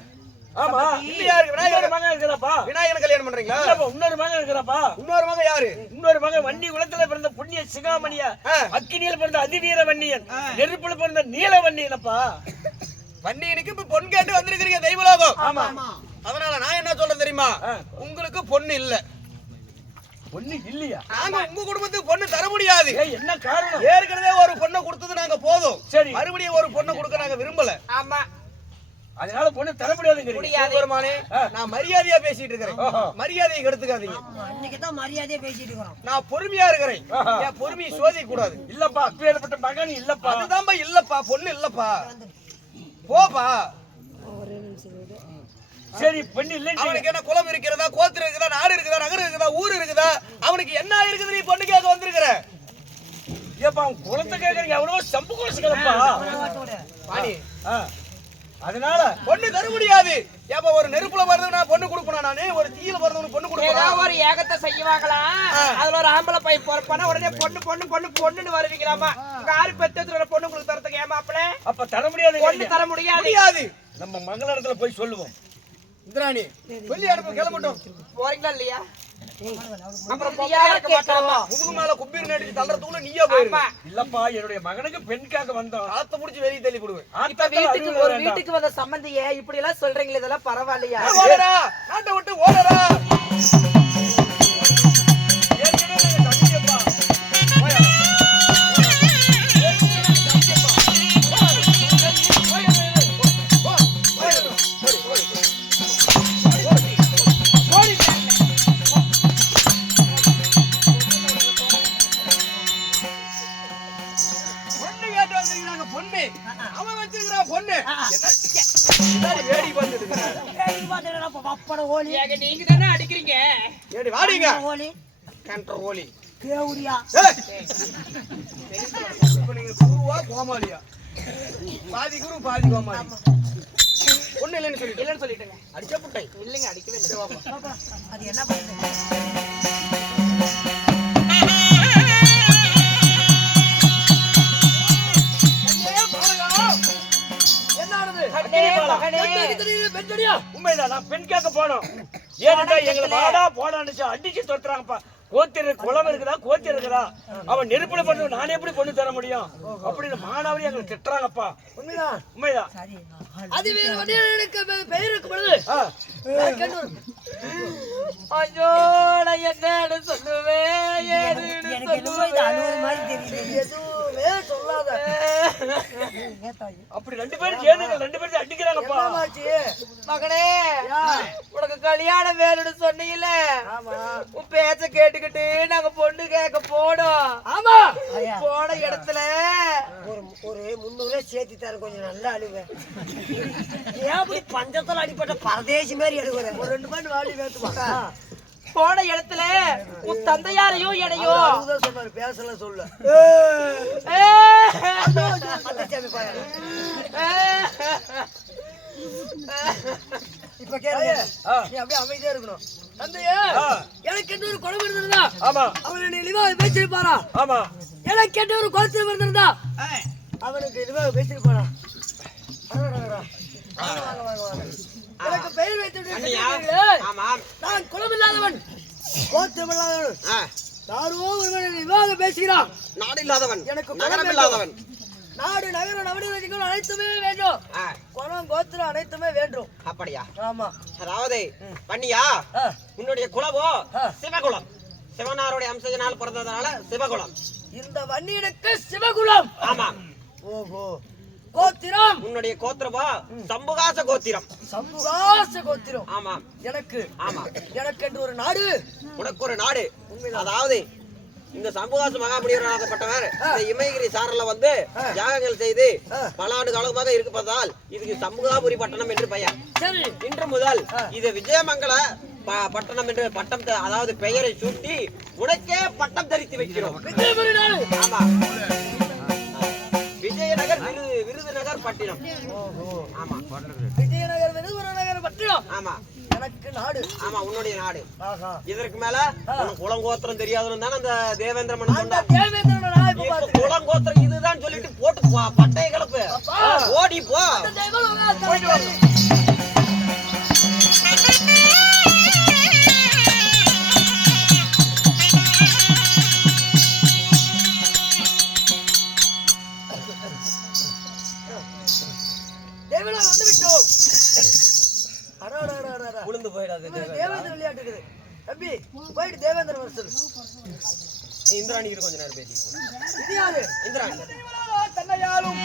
ஆமா. இல்ல யாருக்கு? விநாயகர் மகன் இருக்கிறப்பா. விநாயகர் கல்யாணம் பண்றீங்களா? இன்னொரு மகன் இருக்கிறப்பா. இன்னொரு மகன் யாரு? இன்னொரு மகன் வன்னி குலத்துல பிறந்த புண்ணிய சிகாமணியா, அக்கினியில பிறந்த அதிவீர வன்னியன், நெருப்புல பிறந்த நீல வன்னியனப்பா. வன்னியனுக்கு இப்ப பொன் கேட்டு வந்திருக்கிறீங்க தெய்வலோகம். ஆமா. அதனால நான் என்ன சொல்றேன் தெரியுமா? உங்களுக்கு பொண்ணு இல்ல. பொண்ணு இல்லையா? நாங்க உங்க குடும்பத்துக்கு பொண்ணு தர முடியாது. என்ன காரணம்? ஏற்கனவே ஒரு பொண்ணை கொடுத்தது நாங்க போதும். சரி. மறுபடியும் ஒரு பொண்ணை கொடுக்க நாங்க விரும்பல. ஆமா. அதனால பொண்ணு தர முடியாதுங்கிறீங்க. பெருமானே, நான் மரியாதையா பேசிட்டு இருக்கிறேன். மரியாதையை கெடுத்துக்காதீங்க. இன்னைக்கு தான் மரியாதையா பேசிட்டு இருக்கிறோம். நான் பொறுமையா இருக்கிறேன். என் பொறுமையை சோதிக்க கூடாது. இல்லப்பா, அப்பேற்பட்ட மகன் இல்லப்பா. அதுதான்பா இல்லப்பா, பொண்ணு இல்லப்பா. போப்பா. சரி, பொண்ணு இல்லை. அவனுக்கு என்ன குலம் இருக்கிறதா, கோத்திரம் இருக்குதா, நாடு இருக்குதா, நகரம் இருக்குதா, ஊர் இருக்குதா? அவனுக்கு என்ன இருக்குது? நீ பொண்ணு கேட்க வந்திருக்கிற? ஏப்பா, அவன் குலத்தை கேட்கறீங்க. எவ்வளவு சம்பு கோசுக்கிறப்பா. பாணி, அதனால பொண்ணு தர முடியாது. ஏப்பா, ஒரு நெருப்புல பிறந்தவன் நான் பொண்ணு கொடுப்பேனா? நானு ஒரு தீயில பிறந்தவனுக்கு பொண்ணு கொடுப்பேனா? ஏதாவது ஒரு ஏகத்தை செய்வாங்களா? அதுல ஒரு ஆம்பளை பையன் பொறுப்பானா உடனே பொண்ணு பொண்ணு பொண்ணு பொண்ணுன்னு வருவீங்களாமா? உங்க ஆறு பெத்தத்துல பொண்ணு உங்களுக்கு தரத்துக்கு ஏமாப்பிள? அப்ப தர முடியாது. பொண்ணு தர முடியாது. முடியாது. நம்ம மங்களிடத்துல போய் சொல்லுவோம். இந்திராணி, சொல்லி அனுப்பு, கிளம்பட்டும். போறீங்களா இல்லையா? அப்புறம் முதுகு மேல குப்பீர் நடிச்சு தள்ளுறதுக்குள்ள நீயா போயிருமா? இல்லப்பா, என்னுடைய மகனுக்கு பெண்காக வந்தோம். காத்த முடிச்சு வெளியே தள்ளி போடுவேன். இப்ப வீட்டுக்கு ஒரு வீட்டுக்கு வந்த சம்பந்திய இப்படி எல்லாம் சொல்றீங்களே, இதெல்லாம் பரவாயில்லையா? ஓடரா, நாட்டை விட்டு ஓடரா. பொண்ணு அவன் வச்சிருக்கிறான். பொண்ணு வேடி பார்த்துட்டு நீங்க தானே அடிக்கிறீங்க. ஏடி வாடிங்க. கண்டர் ஓலி கேவுரியா இப்ப நீங்க குருவா கோமாளியா? பாதி குரு பாதி கோமாளி. ஒண்ணு இல்லைன்னு சொல்லிட்டேங்க. அடிச்ச புட்டை இல்லைங்க, அடிக்கவே இல்லை. அது என்ன பண்ணுது? உண்மைதான், நான் பெண் கேட்க போனோம். ஏன்னா எங்களை வாடா போடான்னு அடிச்சு துரத்துறாங்கப்பா. கோத்திர குளம் இருக்குதா, கோத்திரம் இருக்குதா? அவன் நெருப்புல பண்ண நான் எப்படி பொண்ணு தர முடியும் அப்படின்னு மாணவரி எங்களை திட்டுறாங்கப்பா. உண்மைதான். அது வேற வண்டியில பெயர் இருக்கும் பொழுது ஐயோ, நான் என்னன்னு சொல்லுவேன், எனக்கு என்னமோ இது அழுவுற மாதிரி தெரியுது. எதுவுமே சொல்லாத. அப்படி ரெண்டு பேரும் சேர்ந்து ரெண்டு பேரும் அடிக்கிறாங்கப்பா. மகனே, உனக்கு கல்யாணம் வேணும்னு சொன்னீங்கல்ல, உன் பேச்ச கேட்டுக்கிட்டு நாங்க பொண்ணு கேட்க போனோம். ஆமா, போன இடத்துல ஒரு 300 சேர்த்து தர, கொஞ்சம் நல்லா அழுவேன். ஏன் அப்படி பஞ்சத்துல அடிப்பட்ட பரதேசி மாதிரி எடுக்கிறேன்? ஒரு 2 மணி வாடி வேத்துமா. போன இடத்துல உன் தந்தையாரையும் எனையும் சொன்னாரு, பேசல சொல்ல. இப்ப கேளு, நீ அப்படியே அமைதியா இருக்கணும். தந்தையே, எனக்கு என்ன ஒரு குழம்பு இருந்திருந்தா ஆமா, அவனை நீ இழிவா பேசிருப்பாரா? ஆமா, எனக்கு என்ன ஒரு குழந்தை இருந்திருந்தா அவனுக்கு இழிவா பேசிருப்பாரா? எனக்கு பெயர் வைத்து நான் குலம் இல்லாதவன், கோத்திரம் இல்லாதவன். யாரோ ஒருவன் விவாக பேசுகிறான். நாடு இல்லாதவன், எனக்கு நகரம் இல்லாதவன். நாடு நகரம் நவநீதிகள் அனைத்துமே வேண்டும். குலம் கோத்திரம் அனைத்துமே வேண்டும். அப்படியா? ஆமா. அதாவது பண்ணியா, உன்னுடைய குலவோ சிவகுலம். சிவனாருடைய அம்சத்தினால் பிறந்ததுனால சிவகுலம். இந்த வன்னியனுக்கு சிவகுலம். ஆமா. ஓஹோ. கோத்திரம் உன்னுடைய கோத்திரமோ சம்புகாச கோத்திரம். சம்புகாச கோத்திரம். ஆமா. எனக்கு ஆமா, எனக்கு என்று ஒரு நாடு, உனக்கு ஒரு நாடு. அதாவது இந்த சம்புகாச மகாபலிவராகப்பட்டவர் இந்த இமயகிரி சாரல்ல வந்து யாகங்கள் செய்து பல ஆண்டு காலமாக இருப்பதால் இதுக்கு சம்புகாபுரி பட்டணம் என்று பெயர். சரி, இன்று முதல் இது விஜயமங்கல பட்டணம் என்று பட்டம், அதாவது பெயரை சூட்டி உனக்கே பட்டம் தரித்து வைக்கிறோம். விஜயபுரி நாடு. ஆமா, விஜயநகர் விருதுநகர் பட்டினம். ஆமா, விஜயநகர் விருதுநகர் பட்டினம். ஆமா, எனக்கு நாடு. ஆமா, உன்னுடைய நாடு. ஆஹா. இதற்கு மேல உனக்கு குலங்கோத்திரம் தெரியாதுன்னு தானே அந்த தேவேந்திர மன்னன் அந்த சொன்னார். தேவேந்திரனோட நான் இப்ப இப்ப பாத்துக்கிறேன். குலங்கோத்திரம் இதுதான் சொல்லிட்டு போட்டு பட்டைய கிளப்பு, ஓடி போ. அந்த தேவலோகம் போயிட்டு வாங்க. தேவலோகம் வந்து விட்டோம். அடடடடடட. விழுந்து போயிடாது. தேவேந்திர விளையாட்டு இருக்குது தம்பி, போயிட்டு தேவேந்திர வர சொல்லு. இந்திராணி கிட்ட கொஞ்ச நேரம் பேசி. இது யாரு? இந்திராணி தன்னையாலும்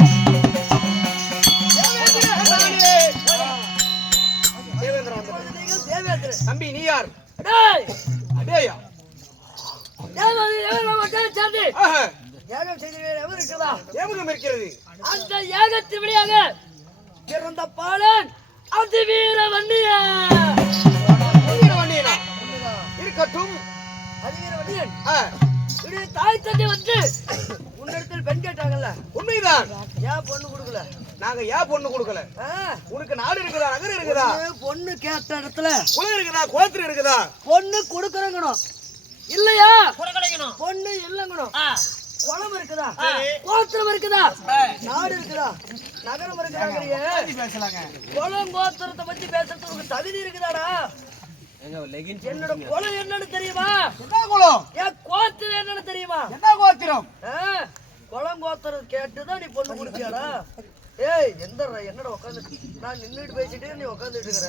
தேவேந்திரன் வந்து தேவேந்திர தம்பி நீ யார்? டேய் அடேயா தேவேந்திர மக்கள் சேர்ந்து ஆஹா, யாகம் செய்கிறீர்கள் எவர் இருக்குதா? ஏமுகம் இருக்கிறது. அந்த யாகத்தின் வழியாக பிறந்த பாலன் அதிவீர வன்னியன். வண்டியனா இருக்கட்டும். அதிவீர வன்னியன் ஆ, இடைய தாய் தந்தை வந்து உன்னிடத்தில் பெண் கேட்டாங்கல்ல, உண்மைதான். ஏன் பொண்ணு கொடுக்கல? நாங்க ஏன் பொண்ணு கொடுக்கல? ஆ, உனக்கு நாடு இருக்குதா, நகர் இருக்குதா, பொண்ணு கேட்ட இடத்துல குளம் இருக்குதா, குளத்துல இருக்குதா? பொண்ணு கொடுக்கறங்கணும் இல்லையா? குறைக்கணும். பொண்ணு இல்லங்கணும். குளம் இருக்குதா, கோத்திரம் இருக்குதா, நாடு இருக்குதா, நகரம் இருக்குதாங்கறியே. பேசலாங்க. குளம் கோத்திரத்தை பத்தி பேசுறதுக்கு உனக்கு தகுதி இருக்குதாடா? என்னோட குளம் என்னன்னு தெரியுமா? என்ன குளம்? என் கோத்திரம் என்னன்னு தெரியுமா? என்ன கோத்திரம்? குளம் கோத்திரம் கேட்டுதான் நீ பொண்ணு கொடுத்தியாடா? ஏய் என்னடா உட்காந்து நான் நின்னுட்டு பேசிட்டு நீ உட்காந்துட்டு இருக்கிற?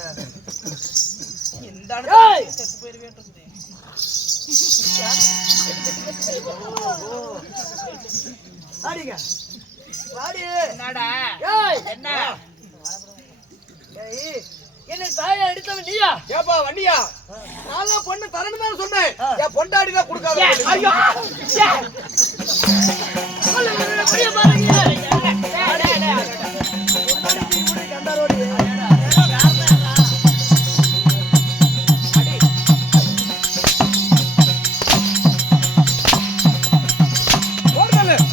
ஏய்! அடிங்க வாடி. என்னடா ஏய் என்ன ஏய் என்னை தாயை அடித்தவன் நீயா? ஏப்பா வண்டியா, நான் தான் பொண்ணு தரணுமே சொன்னேன். என் பொண்டாடி தான் கொடுக்காத. ஐயோ சொல்லு, அப்படியே பாருங்க. கண்டாரோடி போடுதல்.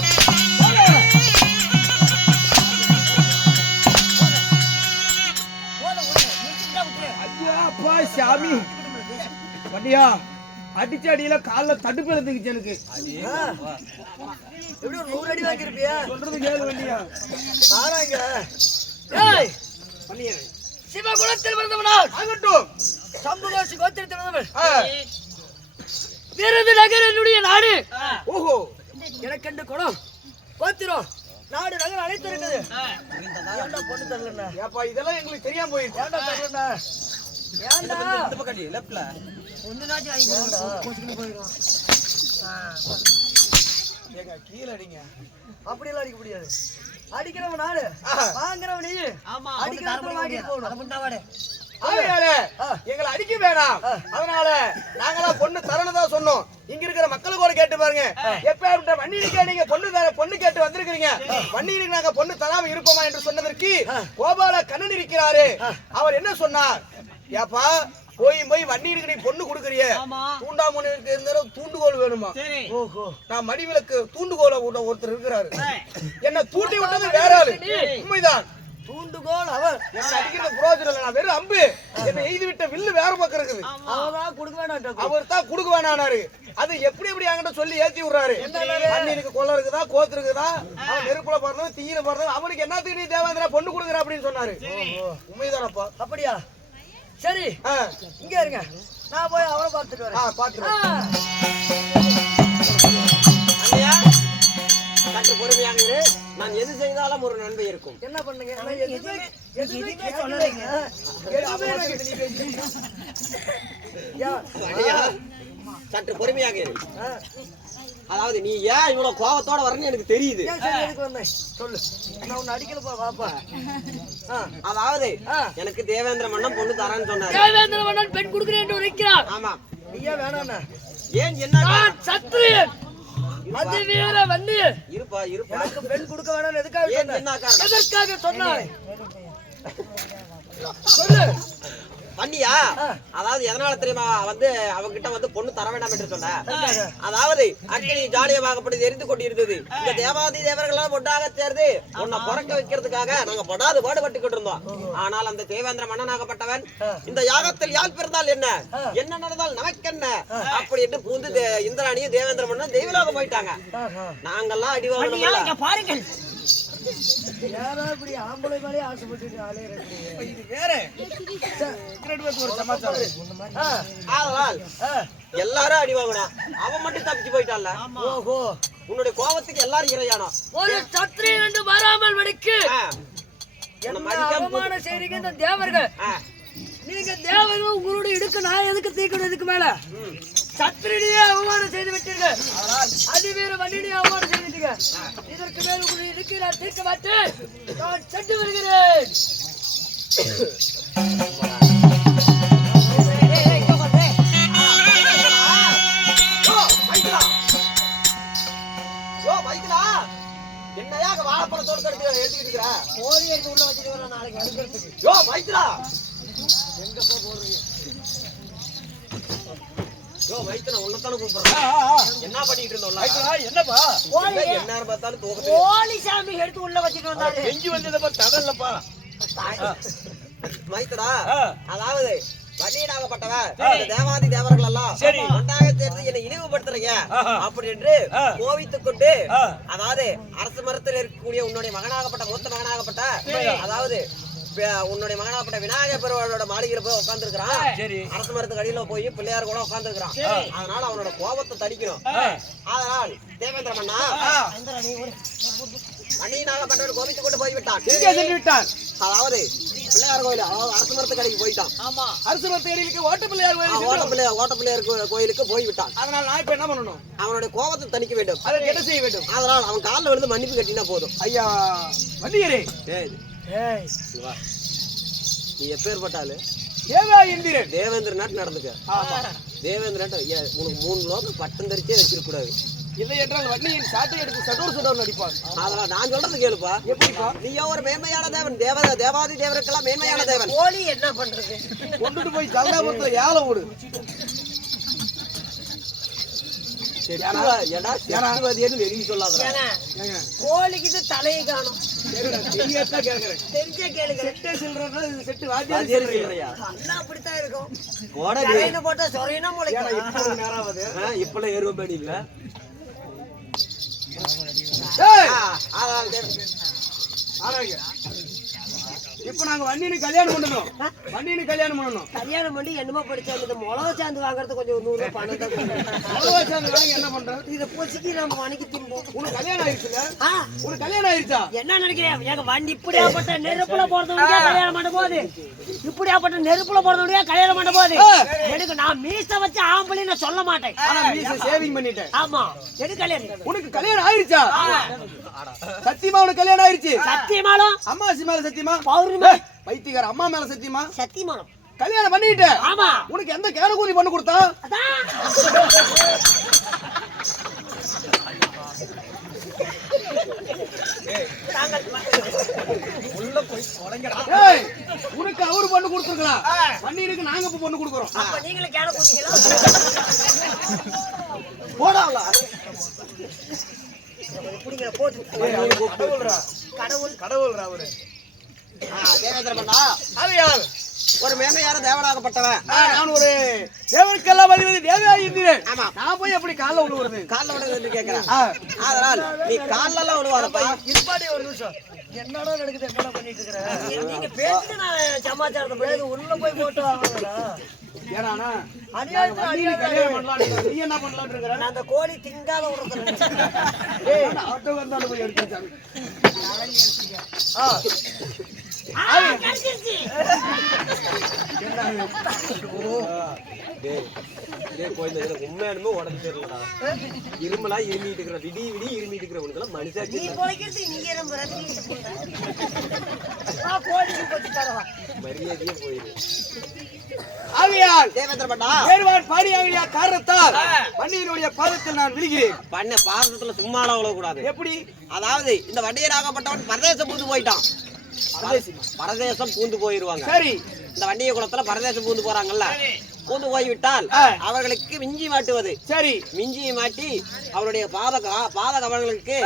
ஐயா அப்பா சாமி. வண்டியா அடிச்ச அடியில கால்ல தடுப்பு எழுத்துக்குச்சு எனக்கு. எப்படி ஒரு 100 அடி வாங்கிருப்பியா? சொல்றது கேளு வண்டியா. ஆனாங்க ஏய் வண்டியா சிவகுலத்தில் பிறந்தவனா? ஆகட்டும். சம்புகாசி கோத்திரத்தில் பிறந்தவன். ஆ, விருது நகர் என்னுடைய நாடு. ஓஹோ எனக்கு ரெண்டு குலம் கோத்திரம் நாடு நகர் அனைத்து இருக்குது. ஏன்டா பொண்ணு தரலண்ணா? ஏப்பா இதெல்லாம் எங்களுக்கு தெரியாம போயிருக்கு. ஏன்டா தரலண்ணா? ஏன்டா இந்த பக்கம் லெஃப்ட்ல ஏங்க கீழ அடிங்க. அப்படியெல்லாம் அடிக்க முடியாது. அடிக்கிறவன் நாடு, வாங்குறவன் நீ. அடிக்கிறவன் வாங்கிட்டு போகணும். ஆகையாலே எங்களை அடிக்க வேணாம். அதனால நாங்களாம் பொண்ணு தரணும் தான் சொன்னோம். இங்க இருக்கிற மக்கள் கூட கேட்டு பாருங்க. எப்ப வண்டிக்கு நீங்க பொண்ணு கேட்டு வந்திருக்கீங்க, வண்டிக்கு நாங்க பொண்ணு தராம இருப்போமா என்று சொன்னதற்கு கோபால கண்ணன் இருக்கிறாரு. அவர் என்ன சொன்னார்? ஏப்பா போய் வண்டிக்கு நீ பொண்ணு கொடுக்கறிய, தூண்டாமனுக்கு இருந்தாலும் தூண்டுகோல் வேணுமா? ஓஹோ, நான் மடிவிலக்கு தூண்டுகோல ஒருத்தர் இருக்கிறாரு. என்ன தூண்டி விட்டது வேற ஆளு. உண்மைதான். தூண்டுகோல் அவர் என்ன அடிக்கிறது புரோஜனம் இல்லை. நான் வெறும் அம்பு. என்ன எய்து விட்ட வில்லு வேற பக்கம் இருக்குது. அவதான் கொடுக்க வேண்டாம். அவர் தான் கொடுக்க வேணானாரு. அது எப்படி என்கிட்ட சொல்லி ஏத்தி விடுறாரு. அண்ணினுக்கு கொள்ள இருக்குதா, கோத்து இருக்குதா, அவன் நெருப்புல பிறந்தவன் தீயில பிறந்தவன், அவனுக்கு என்னத்துக்கு நீ தேவேந்திரா பொண்ணு கொடுக்குற அப்படின்னு சொன்னாரு. உண்மைதானப்பா? அப்படியா? சரி இங்க இருங்க, நான் போய் அவரை பார்த்துட்டு வரேன். பாத்துருவேன். சற்று பொறுமையாக இரு. நான் எது செய்தாலும் ஒரு நன்மை இருக்கும். என்ன பண்ணுங்க? நான் எதுவுமே சொல்லலைங்க. எதுவுமே எனக்கு நீ பேசுறீங்க. சற்று பொறுமையாக இரு. அதாவது நீ ஏன் இவ்வளவு கோபத்தோட வரன்னு எனக்கு தெரியுது. ஏன் சரி எதுக்கு வந்தேன் சொல்லு. நான் உன்னை அடிக்கலப்பா, வாப்பா. அதாவது எனக்கு தேவேந்திர மன்னன் பொண்ணு தரேன்னு சொன்னாரு. தேவேந்திர மன்னன் பெண் கொடுக்கிறேன் என்று இருக்கிறார். ஆமா. நீயே வேணாண்ணா. ஏன் என்ன நான் சத்திரியன், அதிவீர வன்னியன். இருப்பா எனக்கு பெண் கொடுக்க வேணாம்னு எதுக்காக ஏன் சொன்ன? என்ன காரணம்? எதற்காக சொன்னாய் சொல்லு. பண்ணியா? அதாவது எதனால தெரியுமா வந்து அவங்கிட்ட வந்து பொண்ணு தர வேண்டாம் என்று சொன்ன? அதாவது அக்கினி ஜாலியமாகப்படி எரிந்து கொண்டிருந்தது. இந்த தேவாதி தேவர்களால் ஒன்றாக சேர்ந்து உன்னை பிறக்க வைக்கிறதுக்காக நாங்க படாது பாடுபட்டுக்கிட்டு இருந்தோம். ஆனால் அந்த தேவேந்திர மன்னனாகப்பட்டவன் இந்த யாகத்தில் யார் பிறந்தால் என்ன, என்ன நடந்தால் நமக்கென்ன அப்படி என்று பூந்து இந்திராணியும் தேவேந்திர மன்னன் தெய்வலோகம் போயிட்டாங்க. நாங்கெல்லாம் அடி வாங்கணும் பாருங்கள். யாரா இப்படி ஆம்பளை மேலே ஆசைப்பட்டு அலையிறது? இது வேற ஒரு சமாச்சாரம். அதனால் எல்லாரும் அடி வாங்கணும். அவன் மட்டும் தப்பிச்சு போயிட்டான்ல. ஓஹோ, உன்னுடைய கோபத்துக்கு எல்லாரும் இறையானோ. ஒரு சத்திரியன் என்று வராமல் வடிக்கு என்ன அவமானம் செய்றீங்க இந்த தேவர்கள். நீங்க தேவர்கள் உங்களோட இடுக்கு நான் எதுக்கு தீக்கணும்? இதுக்கு மேல சத்திரனையே அவமானம் செய்து விட்டீர்கள். அதிவீர வண்டியை அவமானம் செய்து விட்டீங்க. இதற்கு மேல் உங்களுடைய இடுக்கு நான் தீர்க்க மாட்டேன். நான் சென்று வருகிறேன். என்னையா வாழைப்பழத்தோடு கடிச்சு எடுத்துக்கிட்டு இருக்கிற? கோழி எடுத்து உள்ள வச்சுட்டு நாளைக்கு எடுக்கிறதுக்கு. யோ மைத்ரா, எங்க போறீங்க? யோ மைத்ரா, உன்னதான கூப்பிடுறேன். என்ன பண்ணிட்டு இருந்தோம்ல? என்னப்பா என்ன பார்த்தாலும் தூக்கத்து. கோழி சாமி எடுத்து உள்ள வச்சுட்டு வந்தாரு. எஞ்சி வந்ததப்பா தடல்லப்பா. மைத்ரா, அதாவது வன்னியனாகப்பட்டவன் இந்த தேவாதி தேவர்கள் எல்லாம் சரி. ஒன்றாக சேர்ந்து என்னை இழிவுபடுத்துறீங்க அப்படி என்று கோவித்துக் கொண்டு, அதாவது அரசு மரத்தில் இருக்கக்கூடிய உன்னுடைய மகனாகப்பட்ட மூத்த மகனாகப்பட்ட, அதாவது உன்னுடைய மகனாகப்பட்ட விநாயகர் பெருமாளோட மாளிகையில போய் உட்கார்ந்து இருக்கிறான். சரி. அரசு மரத்துக்கு அடியில போய் பிள்ளையார் கூட உட்கார்ந்து இருக்கிறான். அதனால அவனோட கோபத்தை தடிக்கணும். அதனால் தேவேந்திர மன்னா வன்னியனாகப்பட்டவன் கோபித்துக் கொண்டு போய்விட்டான். எங்கே சென்று விட்டான்? அதாவது பிள்ளையார் கோயில், அதாவது அரசு மரத்து கடைக்கு போயிட்டான். ஆமா, அரசு மரத்தேரிக்கு ஓட்ட பிள்ளையார் கோயில் ஓட்டப்பிள்ளையார் கோயிலுக்கு போய்விட்டான். அதனால் நான் இப்ப என்ன பண்ணணும்? அவனுடைய கோபத்தை தணிக்க வேண்டும். அதை என்ன செய்ய வேண்டும்? அதனால் அவன் காலில் விழுந்து மன்னிப்பு கட்டினா போதும். ஐயா வண்டியரே, நீ எப்பேற்பட்டாலு தேவா இந்திரன் தேவேந்திர நாட்டு நடந்துக்க. தேவேந்திர நாட்டு உனக்கு 3 லோகம் பட்டம் தரிச்சே வச்சிருக்க கூடாது. இல்லை என்றால் வண்டியின் சாட்டை எடுத்து சட்டோர் நடிப்பான். அதெல்லாம் நான் சொல்றது கேளுப்பா. எப்படிப்பா? நீயோ ஒரு மேன்மையான தேவன், தேவாதி தேவருக்கெல்லாம் மேன்மையான தேவன். கோழி என்ன பண்றது? கொண்டுட்டு போய் ஜல்தாபுரத்துல ஏழை ஓடு. வெளியே சொல்லாத. ஏங்க, கோழிக்கு தலையை காணும். கேட்கிறேன். தெரிஞ்ச கேளுங்க. செட்டே சில்றன்னா இது செட்டு வாத்தியார் இல்லையா? எல்லாம் அப்படித்தான் இருக்கும். போட தலையில போட்டா சொரையினா முளைக்கும். இப்ப நேராவது இப்பெல்லாம் ஏறுவபடி இல்ல. ஆராங்க. இப்ப நாங்க வண்டினுக்கு கல்யாணம் பண்ணணும். வண்டினுக்கு கல்யாணம் பண்ணணும். கல்யாணம் பண்ணி என்னமோ படிச்சா இந்த மிளகா சாந்து வாங்குறது கொஞ்சம் 100 ரூபாய் பணம் தான் கொடுக்கணும். அவ்வளவு சேர்ந்து வாங்கி என்ன பண்றோம்? இதை பொசுக்கி நம்ம வணக்கி திம்போம். உனக்கு கல்யாணம் ஆயிடுச்சுல? ஆ, உனக்கு கல்யாணம் ஆயிடுச்சா? என்ன நினைக்கிறேன்? எங்க வண்டி இப்படியாப்பட்ட நெருப்புல போறதுடைய கல்யாணம் பண்ண போகுது. இப்படியாப்பட்ட நெருப்புல போறதுடைய கல்யாணம் பண்ண போகுது. எனக்கு நான் மீச வச்சு ஆம்பளை நான் சொல்ல மாட்டேன். ஆனா மீச சேவிங் பண்ணிட்டேன். ஆமா, எனக்கு கல்யாணம். உனக்கு கல்யாணம் ஆயிடுச்சா? சத்தியமா உனக்கு கல்யாணம் ஆயிடுச்சு? சத்தியமானம் அம்மாசி மேல சத்தியமா? பௌர்ணமி வைத்தியக்கார அம்மா மேல சத்தியமா? சத்தியமானம். கல்யாணம் பண்ணிட்ட? ஆமா. உனக்கு எந்த கேரகூலி பண்ணு கொடுத்தா? அதான் ஏய், உனக்கு அவரு பண்ணு கொடுத்துருக்கலாம். வண்டினுக்கு நாங்க இப்ப பொண்ணு கொடுக்குறோம். அப்ப நீங்களே கேட கூட்டிங்களா? போடாவல. புடிங்க போட்டு. கடவுள்ரா. கடவுள்ரா அவரு. தேவேந்திர மன்னா, அது யார்? ஒரு மேன்மையான தேவனாகப்பட்டவன். நான் ஒரு தேவனுக்கெல்லாம் அதிபதி தேவா இந்திரன். ஆமா. நான் போய் எப்படி கால்ல விழுவுறது? காலில் விடுறது கேட்கிறேன். அதனால் நீ காலில் எல்லாம் விடுவாரப்பா. இருப்பாடி ஒரு நிமிஷம். என்னடா நடக்குது? என்னடா பண்ணிட்டு இருக்கிற? நீங்க பேசிட்டு நான் சமாச்சாரத்தை போய் உள்ள போய் போட்டு வாங்கடா. ஏன்னா அநியாயத்துல வண்டினுக்கு கல்யாணம் பண்ணலாம்னு இருக்கேன். நீ என்ன பண்ணலாம்னு இருக்கிற? நான் அந்த கோழி திங்காத விடுறது. ஏய், ஆட்டோ வந்தாலும் போய் எடுத்துச்சாங்க. கடிச்சிருச்சு. உண்மையானுமே உடம்பு தெரியலடா. இருமலா இருமிட்டு இருக்கிற விடி இருமிட்டு இருக்கிறவனுக்கு மனுஷாச்சு நீ பொழைக்கிறது நீங்க ரொம்ப கோழிக்கு போட்டு தரவா. மரியாதையே போயிரு. ஆகையால் தேவேந்திர மன்னா, வேறுபாடு பாடியாகிய காரணத்தால் வண்டியினுடைய பாதத்தில் நான் விழுகிறேன். பண்ண பாரதத்துல சும்மாலாம் உழவ கூடாது. எப்படி? அதாவது இந்த வண்டியராகப்பட்டவன் பரதேசம் பூந்து போயிட்டான். பரதேசம் பூந்து போயிருவாங்க. சரி. இந்த வண்டிய குளத்துல பரதேசம் பூந்து போறாங்கல்ல, பூந்து போய்விட்டால் அவர்களுக்கு மிஞ்சி மாட்டுவது. சரி. மிஞ்சியை மாட்டி அவருடைய பாத கவனங்களுக்கு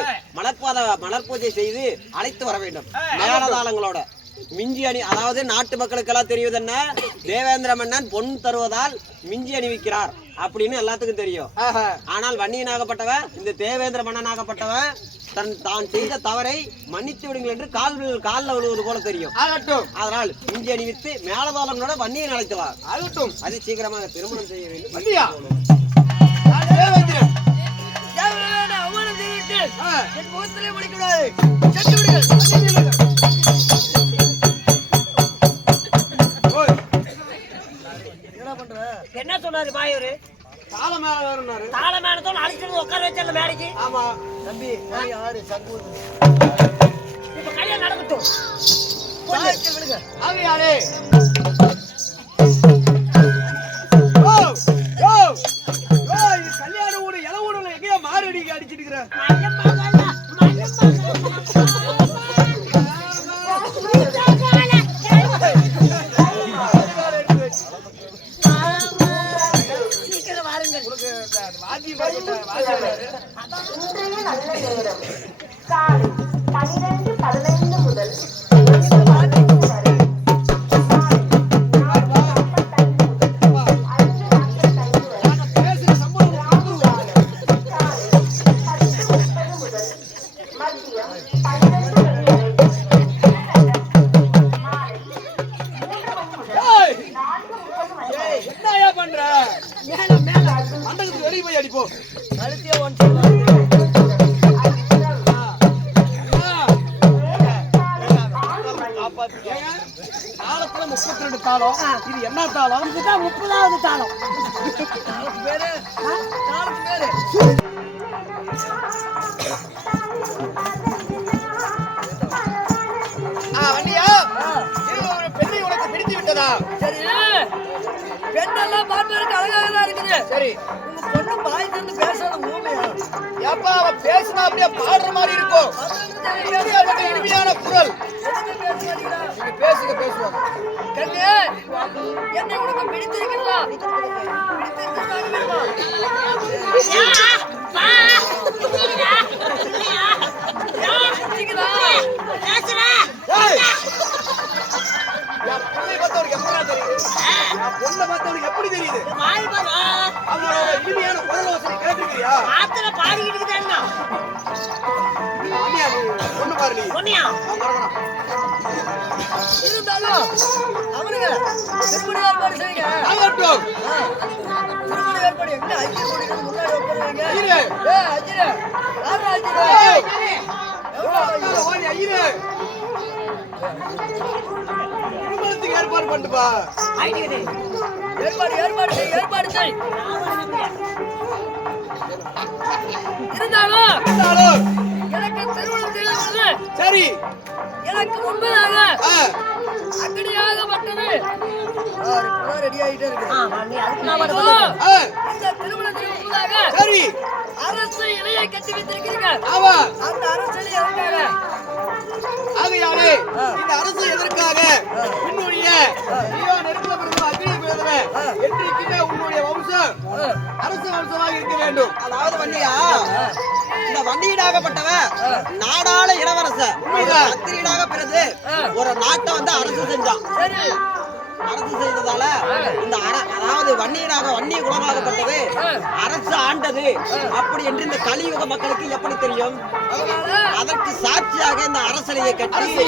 மலர் பூஜை செய்து அழைத்து வர வேண்டும். மேலதாளங்களோட மிஞ்சி அணி, அதாவது நாட்டு மக்களுக்கு எல்லாம் தெரிவது என்ன, தேவேந்திர மன்னன் பொன் தருவதால் மிஞ்சி அணிவிக்கிறார் அப்படின்னு எல்லாத்துக்கும் தெரியும். ஆனால் வன்னியனாகப்பட்டவன், இந்த தேவேந்திர மன்னனாகப்பட்டவன் தான் செய்த தவறை மன்னித்து விடுங்கள் என்று காலில் விழுவது போல தெரியும். அதனால் மிஞ்சி அணிவித்து மேலதாளங்களோட வன்னியை அழைத்துவார். ஆகட்டும். அது சீக்கிரமாக திருமணம் செய்ய வேண்டும். வண்டியா? அவமானம் செய்துவிட்டு என் முகத்திலே முடிக்கூடாது. சென்று விடுங்கள். என்ன சொன்னாரு மாயூரு? தாள மேல வரும்னாரு. தாள மேலத்தோட அடிச்சிட்டு உட்கார வச்சல மேடைக்கு. ஆமா தம்பி நான் யாரு சங்கூது. இப்ப கல்யாணம் நடக்கட்டும். சாய்க்கு விடுங்க. அது யாரு? ஓ ஓ ஓ இது கல்யாண ஊடு இல ஊடுல எங்கேயோ மாரடி அடிச்சிட்டு இருக்கற. சீக்கிரம் வாருங்கள். உங்களுக்கு வாத்தி பாருங்க வாத்தி பாரு. இன்றைய நல்ல நேரம் காலை 12:15 முதல் 2 மணி வரை. பேசுற சம்பளம் என்னையா பண்ற? மேல மேல மண்டகத்துக்கு வெளிய போய் அடிப்போ. கழுத்தியே ஒன் சொல்லுவாங்க. தாளத்துல 32 தாளம். இது என்ன தாளம்? இதுதான் 30வது தாளம். தாளத்து பேரு தாளத்து பேரு வண்டியா இது ஒரு பெண்ணை உனக்கு பிடித்து விட்டதா? சரி பெண்ணெல்லாம் பார்ப்பதற்கு அழகாக தான் இருக்குது. சரி உங்க பொண்ணு பாய் தந்து பேசாத ஊமையா? ஏப்பா அவ பேசினா அப்படியே பாடுற மாதிரி இருக்கும். அப்படியே இனிமையான குரல். நீங்க பேசுங்க பேசுவாங்க. கண்ணு என்னை உனக்கு பிடித்திருக்கிறதா? ஏய்! என் பிள்ளை பார்த்தவனுக்கு எப்படா தெரியுது? என் பொண்ணை பார்த்தவனுக்கு எப்படி தெரியுது? அவனோட இனிமையான குரல் வாசனை கேட்டிருக்கியா? ஆத்துல பாடிக்கிட்டு இருக்குதா? அண்ணியா, நீ பொண்ணு பாரு நீ. பொண்ணியா? அவன் வரணும். இருந்தாலும் அவனுங்க திருமண ஏற்பாடு செய்யுங்க. ஆகட்டும். திருமண ஏற்பாடு எங்க அஞ்சு கோடி முன்னாடி உட்காருவீங்க. ஐயரு. அஞ்சு யாரா அஞ்சு? ஏய்! எவ்வளவு ஓடி ஐயரு. திருமணத்துக்கு ஏற்பாடு பண்ணுப்பா. ஆயிடுது. ஏற்பாடு செய். இருந்தாலும் எனக்கு திருமணம் செய்வது சரி எனக்கு முன்பதாக ஆ, அக்கடியாகப்பட்டது ரெடி ஆகிட்டே இருக்கு. ஆ, இந்த திருமணத்திற்கு முன்பதாக சரி அரசு இலையை கட்டி வைத்திருக்கிறீங்க. ஆமா அந்த அரசு இலை எதற்காக? ஆகையாலே இந்த அரசு எதற்காக உன்னுடைய நீயோ நெருப்புல பிறந்த அக்னி பிறந்தவன் என்றைக்குமே உன்னுடைய வம்சம் அரசு வம்சமாக இருக்க வேண்டும். அதாவது வண்டியா இந்த வண்டியீடாகப்பட்டவன் நாடாள இளவரசர் அத்திரீடாக பிறகு ஒரு நாட்டை வந்து அரசு செஞ்சான். சரி அரசு செய்ததால இந்த அதாவது வன்னிய குலமாகப்பட்டது அரசு ஆண்டது அப்படி என்று இந்த கலியுக மக்களுக்கு எப்படி தெரியும்? அதற்கு சாட்சியாக இந்த அரசியலை கட்டி அரசு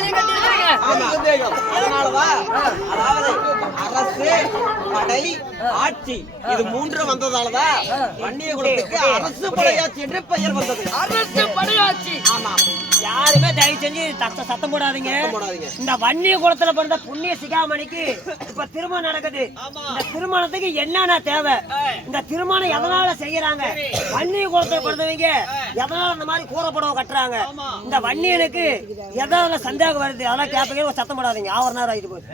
இலை கட்டியிருக்கிறீங்க. ஆமா. அதனாலதான் அதாவது அரசு படை ஆட்சி இது மூன்று வந்ததாலதான் வன்னிய குலத்துக்கு அரசு படையாட்சி என்று பெயர் வந்தது. அரசு படையாட்சி. ஆமா. யாருமே தயவு செஞ்சு சத்தம் போடாதீங்க. போடாதீங்க. இந்த வன்னிய குலத்துல பிறந்த புண்ணிய சிகாமணிக்கு இப்ப திருமணம் நடக்குது. இந்த திருமணத்துக்கு என்னென்ன தேவை, இந்த திருமணம் எதனால செய்யறாங்க, வன்னிய குலத்துல பிறந்தவங்க எதனால இந்த மாதிரி கூறப்படவை கட்டுறாங்க, இந்த வன்னியனுக்கு எதனால சந்தேகம் வருது, அதெல்லாம் கேட்பீங்க. ஒரு சத்தம் போடாதீங்க. ஆறு நேரம் ஆயிட்டு போகுது.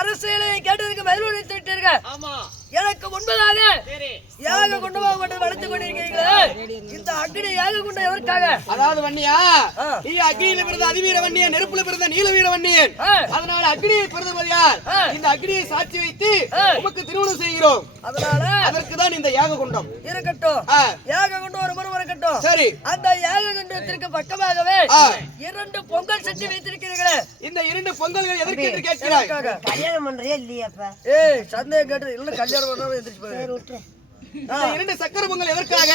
அரசியலை கேட்டதுக்கு பதில் அளித்து விட்டீர்கள். எனக்கு முன்பதாக யாக கொண்டு வளர்த்து கொண்டிருக்கிறீங்களே, இந்த அக்னி யாக கொண்ட எதற்காக? அதாவது வன்னியா நீ அக்னியில பிறந்த அதிவீர வன்னியன், நெருப்புல பிறந்த நீலவீர வன்னியன். அதனால அக்னியை பிறந்தபடியால் இந்த அக்னியை சாட்சி வைத்து உமக்கு திருமணம் செய்கிறோம். அதனால அதற்கு தான் இந்த யாக குண்டம் இருக்கட்டும். யாக கொண்டு ஒரு முறை இருக்கட்டும். சரி அந்த யாக குண்டத்திற்கு பக்கமாகவே 2 பொங்கல் செஞ்சு வைத்திருக்கிறீர்களே, இந்த 2 பொங்கல்கள் எதற்கு என்று கேட்கிறாய்? கல்யாணம் பண்றியா இல்லையாப்ப? ஏய் சந்தேகம் கேட்டு இல்ல கல்யாணம் பண்ணாம எந்திரிச்சு போயிரு. இந்த 2 சக்கர பொங்கல் எதற்காக?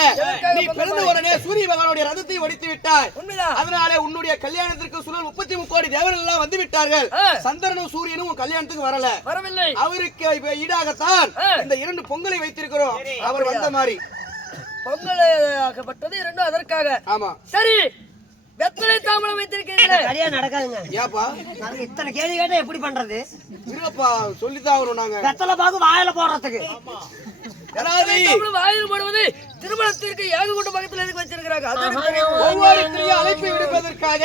நீ பிறந்த உடனே சூரிய பகவானுடைய ரதத்தை ஒடித்து விட்டாய். உண்மைதான். அதனால உன்னுடைய கல்யாணத்திற்கு சுழல் 33 கோடி தேவர்கள் எல்லாம் வந்து விட்டார்கள். சந்திரனும் சூரியனும் உன் கல்யாணத்துக்கு வரல. வரவில்லை. அவருக்கு இப்ப ஈடாகத்தான் இந்த 2 பொங்கலை வைத்திருக்கிறோம். அவர் வந்த மாதிரி பொங்கல் ஆக்கப்பட்டது 2 அதற்காக. ஆமா. சரி வெத்தலை தாம்பலம் வைத்திருக்கிறீர்களே கல்யாணம் நடக்காதுங்க. ஏப்பா நாங்க இத்தனை கேள்வி கேட்டா எப்படி பண்றது? இருப்பா சொல்லித்தான் வரும் நாங்க. வெத்தலை பாக்கு வாயில போடுறதுக்கு. வெத்தலை தாம்பலம் வாயில் போடுவது திருமணத்திற்கு ஏகக்கூட்ட பக்கத்துல எதுக்கு வச்சிருக்கிறாங்க? அது எனக்கு தெரியும். ஒவ்வொருத்தரையும் அழைப்பு விடுப்பதற்காக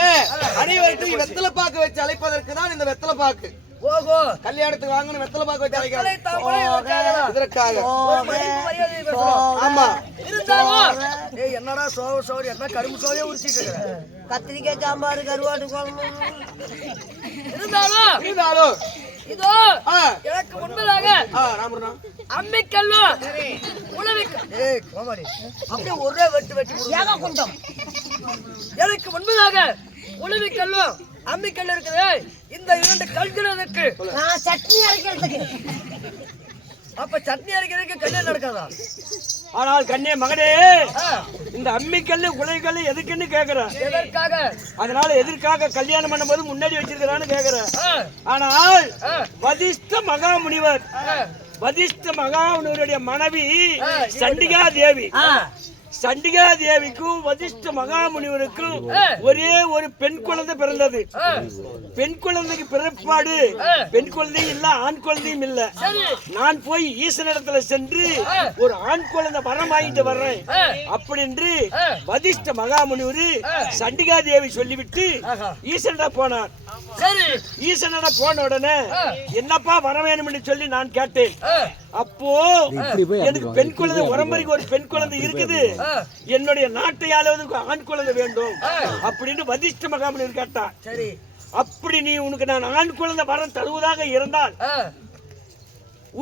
அனைவருக்கும் வெத்தலை பாக்கு வச்சு அழைப்பதற்கு தான் இந்த வெத்தலை பாக்கு. ஓஹோ, கல்யாணத்துக்கு வாங்கணும் வெத்தலை பாக்கு வச்சு வெத்தலை அழைக்கிறாங்க. தாம்பலம் இதற்காகவா? இதற்காக ஒரு மதிப்பு மரியாதை பேசணும். ஆமா. இருந்தாலும் ஏய் என்னடா சோறு என்ன கரும்பு சோறையே உரிச்சிட்டு இருக்கிற? கத்திரிக்காய் சாம்பார் கருவாட்டு குழம்பு. இருந்தாலும் இதோ எனக்கு முன்பதாக ராமண்ணா அம்மிக்கல்லும் ஏய் கோமாளி அப்படியே ஒரே வெட்டு வெட்டி ஏக குண்டம். எனக்கு முன்பதாக உளவிக்கல்லும் அம்மிக்கல் இருக்குது. இந்த இரண்டு கல்கிறதுக்கு நான் சட்னி அரைக்கிறதுக்கு. அப்ப சட்னி அரைக்கிறதுக்கு கல்யாணம் நடக்காதா? ஆனால் கண்ணே மகனே, இந்த அம்மிக்கல்லு குலைக்கல்லு எதுக்குன்னு கேக்குறேன். எதற்காக? அதனால எதற்காக கல்யாணம் பண்ணும்போது முன்னாடி வச்சிருக்கிறான்னு கேக்குறேன். ஆனால் வதிஷ்ட மகாமுனிவர், வதிஷ்ட மகாமுனிவருடைய மனைவி சண்டிகா தேவி. சண்டிகா தேவிக்கும் வதிஷ்ட மகாமுனிவருக்கும் ஒரே ஒரு பெண் குழந்தை பிறந்தது. பெண் குழந்தைக்கு பிறப்பாடு பெண் குழந்தையும் இல்ல ஆண் குழந்தையும் இல்ல. நான் போய் ஈசனிடத்துல சென்று ஒரு ஆண் குழந்தை வரம் வாங்கிட்டு வர்றேன் அப்படின்னு வதிஷ்ட மகாமுனிவர் சண்டிகா தேவி சொல்லிவிட்டு ஈசனிட போனார். சரி, ஈசனிட போன உடனே என்னப்பா வர வேணும்னு சொல்லி நான் கேட்டேன். அப்போ எனக்கு பெண் குழந்தை உடம்புக்கு ஒரு பெண் குழந்தை இருக்குது, என்னுடைய நாட்டை ஆளுவதற்கு ஆண் குழந்தை வேண்டும் அப்படின்னு வதிஷ்ட மகாமுனிவர் கேட்டார். சரி, அப்படி நீ உனக்கு நான் ஆண் குழந்தை வரம் தருவதாக இருந்தால்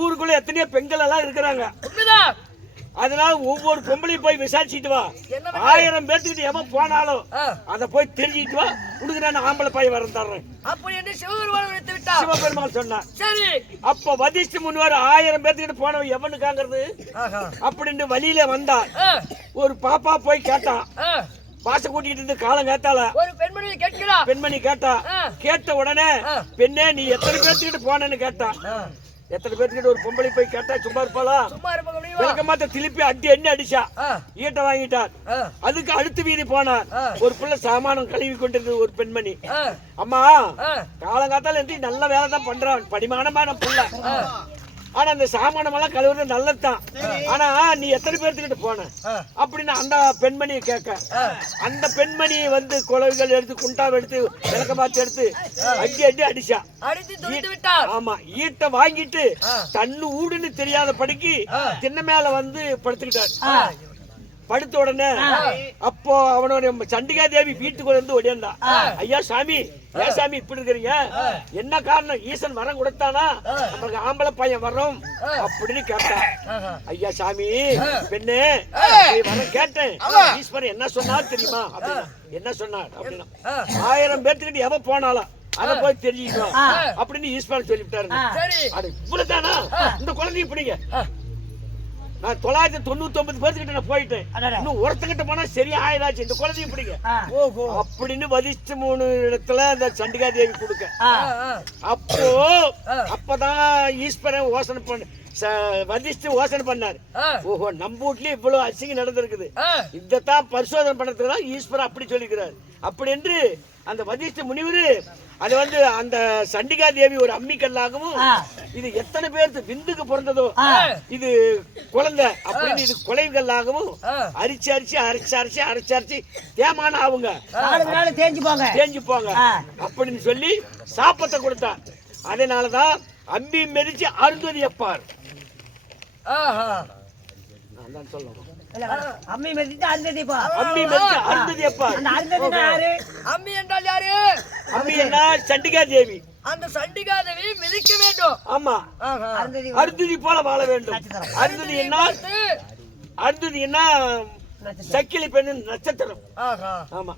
ஊருக்குள்ள எத்தனையோ பெண்கள் எல்லாம் இருக்கிறாங்க, அதனால ஒவ்வொரு பொம்பளையும் போய் விசாரிச்சுட்டு வா. 1000 பேர்த்துக்கிட்ட எவன் போனாலும் அத போய் தெரிஞ்சுட்டு வா, உனக்கு நான் ஆம்பளை பையன் வரம் தர்றேன் அப்படி என்று சிவபெருமான் வைத்து விட்டார். சிவபெருமான் சொன்னார். சரி, அப்ப வதிஷ்ட முனிவர் 1000 பேர்த்துக்கிட்ட போனவன் எவனுக்காங்கிறது அப்படின்னு வழியில வந்தான். ஒரு பாப்பா போய் கேட்டான், பாச கூட்டிட்டு இருந்து காலம் கேட்டால ஒரு பெண்மணி கேட்கிறா. பெண்மணி கேட்டா, கேட்ட உடனே பெண்ணே நீ எத்தனை பேர்த்துக்கிட்ட போனேன்னு கேட்டா. எத்தனை பேர்த்துக்கிட்ட ஒரு பொம்பளை போய் கேட்டா சும்மா இருப்பாளா? சும்மா இருக்க முடியுமா? விளக்க மாத்த திருப்பி எண்ணி அடிச்சா, ஈட்ட வாங்கிட்டார். அதுக்கு அடுத்து வீதி போனார். ஒரு பிள்ளை சாமானம் கழுவி கொண்டிருந்தது ஒரு பெண்மணி. அம்மா காலங்காத்தால இருந்து நல்ல வேலை தான் பண்றான், படிமானமான பிள்ளை, ஆனா அந்த சாமானம் எல்லாம் கழுவுறது நல்லதுதான், ஆனா நீ எத்தனை பேர்த்துக்கிட்ட போன அப்படின்னு அந்த பெண்மணியை கேட்க, அந்த பெண்மணி வந்து குழவைகள் எடுத்து குண்டாவை எடுத்து விளக்க மாத்தி எடுத்து அடி அடிச்சா. ஆமா, ஈட்ட வாங்கிட்டு தன்னு ஊடுன்னு தெரியாத படிக்கு திண்ண மேல வந்து படுத்துக்கிட்டார். படுத்த உடனே அப்போ அவனுடைய சண்டிகா தேவி வீட்டுக்குள்ள இருந்து ஓடியாண்டா. ஐயா சாமி, ஏன் சாமி இப்படி இருக்கிறீங்க, என்ன காரணம், ஈசன் வரம் கொடுத்தானா நமக்கு ஆம்பளை பையன் வரும் அப்படின்னு கேட்டான். ஐயா சாமி பெண்ணே வரம் கேட்டேன், ஈஸ்வரன் என்ன சொன்னார் தெரியுமா அப்படின்னா. என்ன சொன்னார் அப்படின்னா, 1000 பேர்த்துக்கிட்ட எவன் போனாலும் அத போய் தெரிஞ்சுக்கணும் அப்படின்னு ஈஸ்வரன் சொல்லிவிட்டாரு. அது இவ்வளவுதானா, இந்த குழந்தைய பிடிங்க, நான் 999 பேர்த்துக்கிட்ட நான் போயிட்டேன், இன்னும் ஒருத்தங்கிட்ட போனா சரியா ஆயிராச்சு, இந்த குழந்தைய பிடிங்க அப்படின்னு வதிஷ்ட 3 இடத்துல அந்த சண்டிகா தேவி கொடுக்க. அப்போ அப்பதான் ஈஸ்வரன் யோசனை பண்ண வதிஷ்ட யோசனை பண்ணாரு. ஓஹோ, நம்ம வீட்லயே இவ்வளவு அசிங்கம் நடந்திருக்குது, இதத்தான் பரிசோதனை பண்றதுக்கு தான் ஈஸ்வரன் அப்படி சொல்லிக்கிறார். அப்படி என்று அந்த வதிஷ்ட முனிவர் அது வந்து அந்த சண்டிகா தேவி ஒரு அம்மிக்கல்லாகவும், இது எத்தனை பேருக்கு விந்துக்கு பிறந்ததோ இது குழந்தை அப்படின்னு இது கொலைகளாகவும் அரிச்சு அரிச்சு அரைச்சு அரைச்சு அரைச்சு அரைச்சு தேமான ஆகுங்க, தேஞ்சு போங்க அப்படின்னு சொல்லி சாப்பத்தை கொடுத்தார். அதனாலதான் அம்பி மெதிச்சு அருந்ததி எப்பார் சொல்லணும். அம்மி மெதிச்சு அருந்ததி எப்பார். அம்பி மெதிச்சு அருந்ததி எப்பார். அம்மி என்றால் யாரு? அம்மி என்ன சண்டிகா தேவி. அந்த சண்டிகா தேவி மிதிக்க வேண்டும். ஆமா, அருந்ததி போல வாழ வேண்டும். அருந்ததி என்ன, அருந்ததி என்ன சக்கிலி பெண்ணு நட்சத்திரம். ஆமா,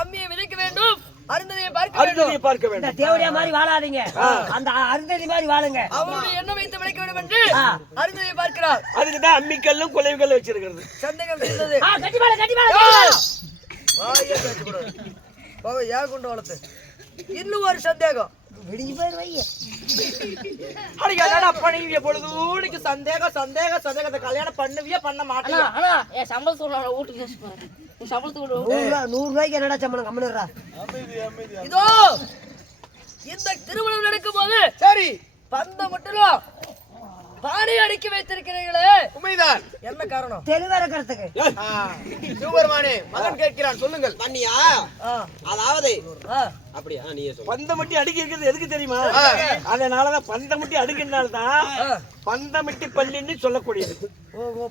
அம்மியை மிதிக்க வேண்டும், அருந்ததியை பார்க்க வேண்டும். தேவடியா மாதிரி வாழாதீங்க, அந்த அருந்ததி மாதிரி வாழுங்க. அவருடைய எண்ணம் வைத்து விளக்க வேண்டும் என்று அருந்ததியை பார்க்கிறார். அதுக்குதான் அம்மிக்கல்லும் குலைவுகள் வச்சிருக்கிறது. சந்தேகம் இருந்தது. கொண்டு வளர்த்து இன்னும் ஒரு சந்தேகம். அப்ப நீங்க பொழுதுக்கு சந்தேகத்தை கல்யாணம் பண்ணுவியா பண்ண மாட்டியா? ஆனா என் சம்பளத்துக்கு வீட்டுக்கு பேசுவாரு. நீ சம்பளத்துக்கு 100 ரூபாய்க்கு என்னடா சம்பளம் கம்மிடுறா? இதோ இந்த திருமணம் நடக்கும் போது சரி பந்த மட்டும் பாடி அடிக்க வைத்திருக்கிறீங்களே, உண்மைதான். என்ன காரணம்? தெளிவா இருக்கிறதுக்கு. சிவபெருமானே மகன் கேட்கிறான், சொல்லுங்கள். பண்ணியா ஆ, அதாவது ஆ, அப்படியா நீயே சொல்லு. பந்தமட்டி அடிக்க இருக்கிறது எதுக்கு தெரியுமா? அதனாலதான் பந்தமட்டி அடுக்கினால்தான் பந்தமட்டி பள்ளின்னு சொல்லக்கூடியது.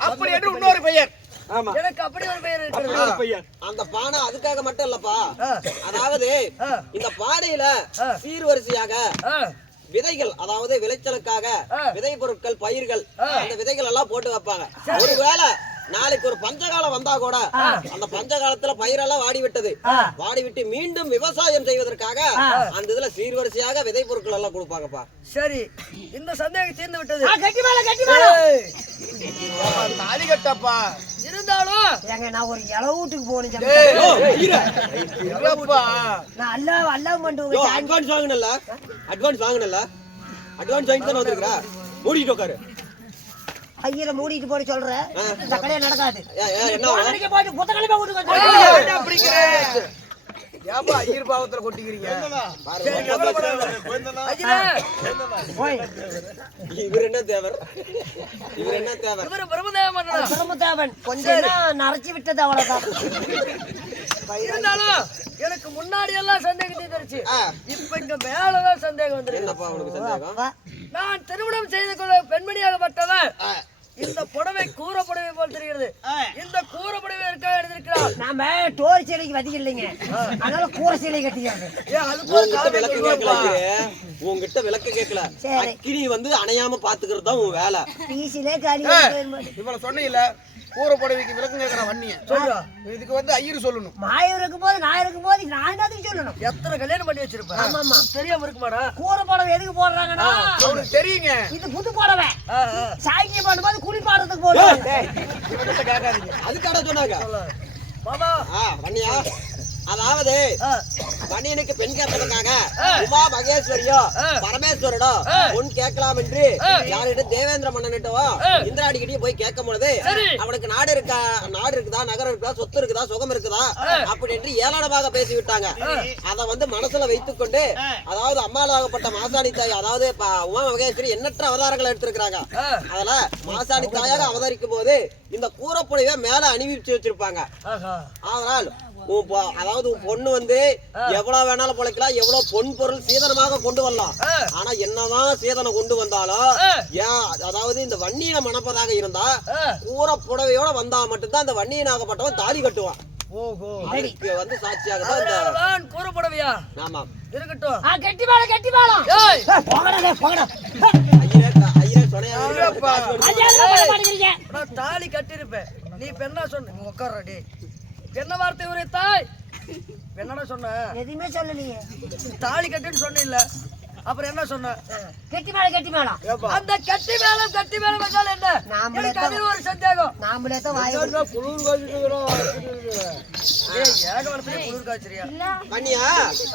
அப்படி என்று இன்னொரு பெயர். ஆமா, எனக்கு அப்படி ஒரு பெயர் அப்படி இருக்கிறது. ஒரு பையன். அந்த பானை அதுக்காக மட்டும் இல்லப்பா. ஆ, அதாவது ஆ, இந்த பானையில சீர்வரிசையாக ஆ, விதைகள், அதாவது விளைச்சலுக்காக விதை பொருட்கள், பயிர்கள், அந்த விதைகள் எல்லாம் போட்டு வைப்பாங்க. ஒருவேளை நாளைக்கு ஒரு பஞ்சகாலம் வந்தா கூட அந்த பஞ்சகாலத்துல பயிரெல்லாம் வாடி விட்டது, வாடி விட்டு மீண்டும் விவசாயம் செய்வதற்காக அந்த இதுல சீர்வரிசையாக விதை பொருட்கள் எல்லாம் கொடுப்பாங்கப்பா. சரி, இந்த சந்தேகம் தீர்ந்து விட்டது. கட்டி மேல ஏய், தாலி கட்டப்பா. இருந்தாலும் ஏங்க நான் ஒரு இளவூட்டுக்கு போகணும். இல்லப்பா. நான் அல்லாஹ் பண்ணிட்டு அட்வான்ஸ் வாங்கினல, அட்வான்ஸ் வாங்கினல, அட்வான்ஸ் வாங்கி தானே வந்திருக்கா? மூடிட்டு உட்காரு. ஐயரை மூடிட்டு போட சொல்றேன். இந்த கடையை நடக்காது. என்ன போயிட்டு புத்த கிளம்பி வீட்டுக்கு அப்படிங்கிறேன். ஏப்பா ஐயர் பாவத்துல கொட்டிக்கிறீங்க? ஐயா, இவர் என்ன தேவர், இவர் என்ன தேவர்? இவரு பிரம்மதேவ மன்னனா? பிரம்மதேவன் கொஞ்சம் நரைச்சி விட்டது, அவ்வளவுதான். இருந்தாலும் எனக்கு முன்னாடி எல்லாம் சந்தேகம் தீர்ந்துருச்சு. இப்ப இங்க மேலதான் சந்தேகம் வந்துருக்கு. என்னப்பா உனக்கு சந்தேகம்? நான் திருமணம் செய்து கொள்ள பெண்மணியாகப்பட்டவன். இந்த புடவை கூற புடவை போல் தெரிகிறது. இந்த கூற புடவை இருக்கா எடுத்திருக்கிறார். நாம டோர் சிலைக்கு வதிக்க இல்லைங்க, அதனால கூரை சிலை கட்டிக்காங்க. உங்ககிட்ட விளக்கு கேட்கல, உங்ககிட்ட விளக்கு கேட்கல. அக்கினி வந்து அணையாம பாத்துக்கிறது தான் உன் வேலை. பீசிலே காலி. இவ்வளவு சொன்னீங்கல்ல, கூரை புடவைக்கு விளக்கம் கேட்கிற வன்னிய இதுக்கு வந்து ஐயர் சொல்லணும். மாயம் இருக்கும் போது நான் இருக்கும் போது நான் என்னதுக்கு சொல்லணும்? எத்தனை கல்யாணம் பண்ணி வச்சிருப்பேன். ஆமாமா, தெரியாம இருக்குமாடா? கூரை புடவை எதுக்கு போடுறாங்கன்னா அவனுக்கு தெரியுங்க. இது புது புடவை. ஆ, ஆ. சாய்க்கிய பண்ணும்போது குளிப்பாடுறதுக்கு போடுவாங்க. இவங்கிட்ட கேட்காதீங்க. அதுக்காக சொன்னாங்க. மாமா, வன்னியா, அதாவது ஆ, வன்னியனுக்கு பெண் கேட்பதற்காக உமா மகேஸ்வரியோ பரமேஸ்வரனோ பொன் கேட்கலாம் என்று யாரிடம் தேவேந்திர மன்னனிட்டவோ இந்திராடிக்கிட்டே போய் கேட்கும் பொழுது அவனுக்கு நாடு இருக்குதா, நகரம் இருக்குதா, சொத்து இருக்குதா, சுகம் இருக்குதா அப்படி என்று ஏளனமாக பேசி விட்டாங்க. அதை வந்து மனசுல வைத்துக் கொண்டு, அதாவது அம்மாளாகப்பட்ட மாசாணி தாய், அதாவது உமா மகேஸ்வரி எண்ணற்ற அவதாரங்கள் எடுத்திருக்கிறாங்க. அதுல மாசாணி தாயாக அவதரிக்கும் போது இந்த கூறப்புடவை மேல அணிவிச்சு வச்சிருப்பாங்க. அதனால் அதாவது பொண்ணு வந்து எவ்வளவு வேணாலும் பொழைக்கலாம், எவ்வளவு பொன் பொருள் சீதனமாக கொண்டு வரலாம். ஆனா என்னதான் சீதனம் கொண்டு வந்தாலும் அதாவது இந்த வன்னியனை மணப்பதாக இருந்தா கூற புடவையோட வந்தா மட்டும்தான் அந்த வன்னியனாகப்பட்டவன் தாலி கட்டுவான். அதுக்கு வந்து சாட்சியாக தான் கூற புடவையா? ஆமா, இருக்கட்டும். கெட்டி மேல கெட்டி மேலம். ஏய், போகடா போகடா. ஐயா சொன்ன நான் தாலி கட்டிருப்பேன். நீ பெண்ணா சொன்ன உட்கார்றடி. என்ன வார்த்தை உரைத்தாய்? என்னடா சொன்ன? எதுவுமே சொல்லலையே. தாலி கட்டுன்னு சொன்ன இல்ல, அப்புறம் என்ன சொன்ன? கெட்டி மேல கெட்டி மேலம். அந்த கட்டி மேலம் வந்தால் என்ன? எனக்கு அதில் ஒரு சந்தேகம். நாமளே தான் வாய் குளிர் காய்ச்சிருக்கிறோம். ஏகவனத்திலே குளிர் காய்ச்சறியா? வன்னியா,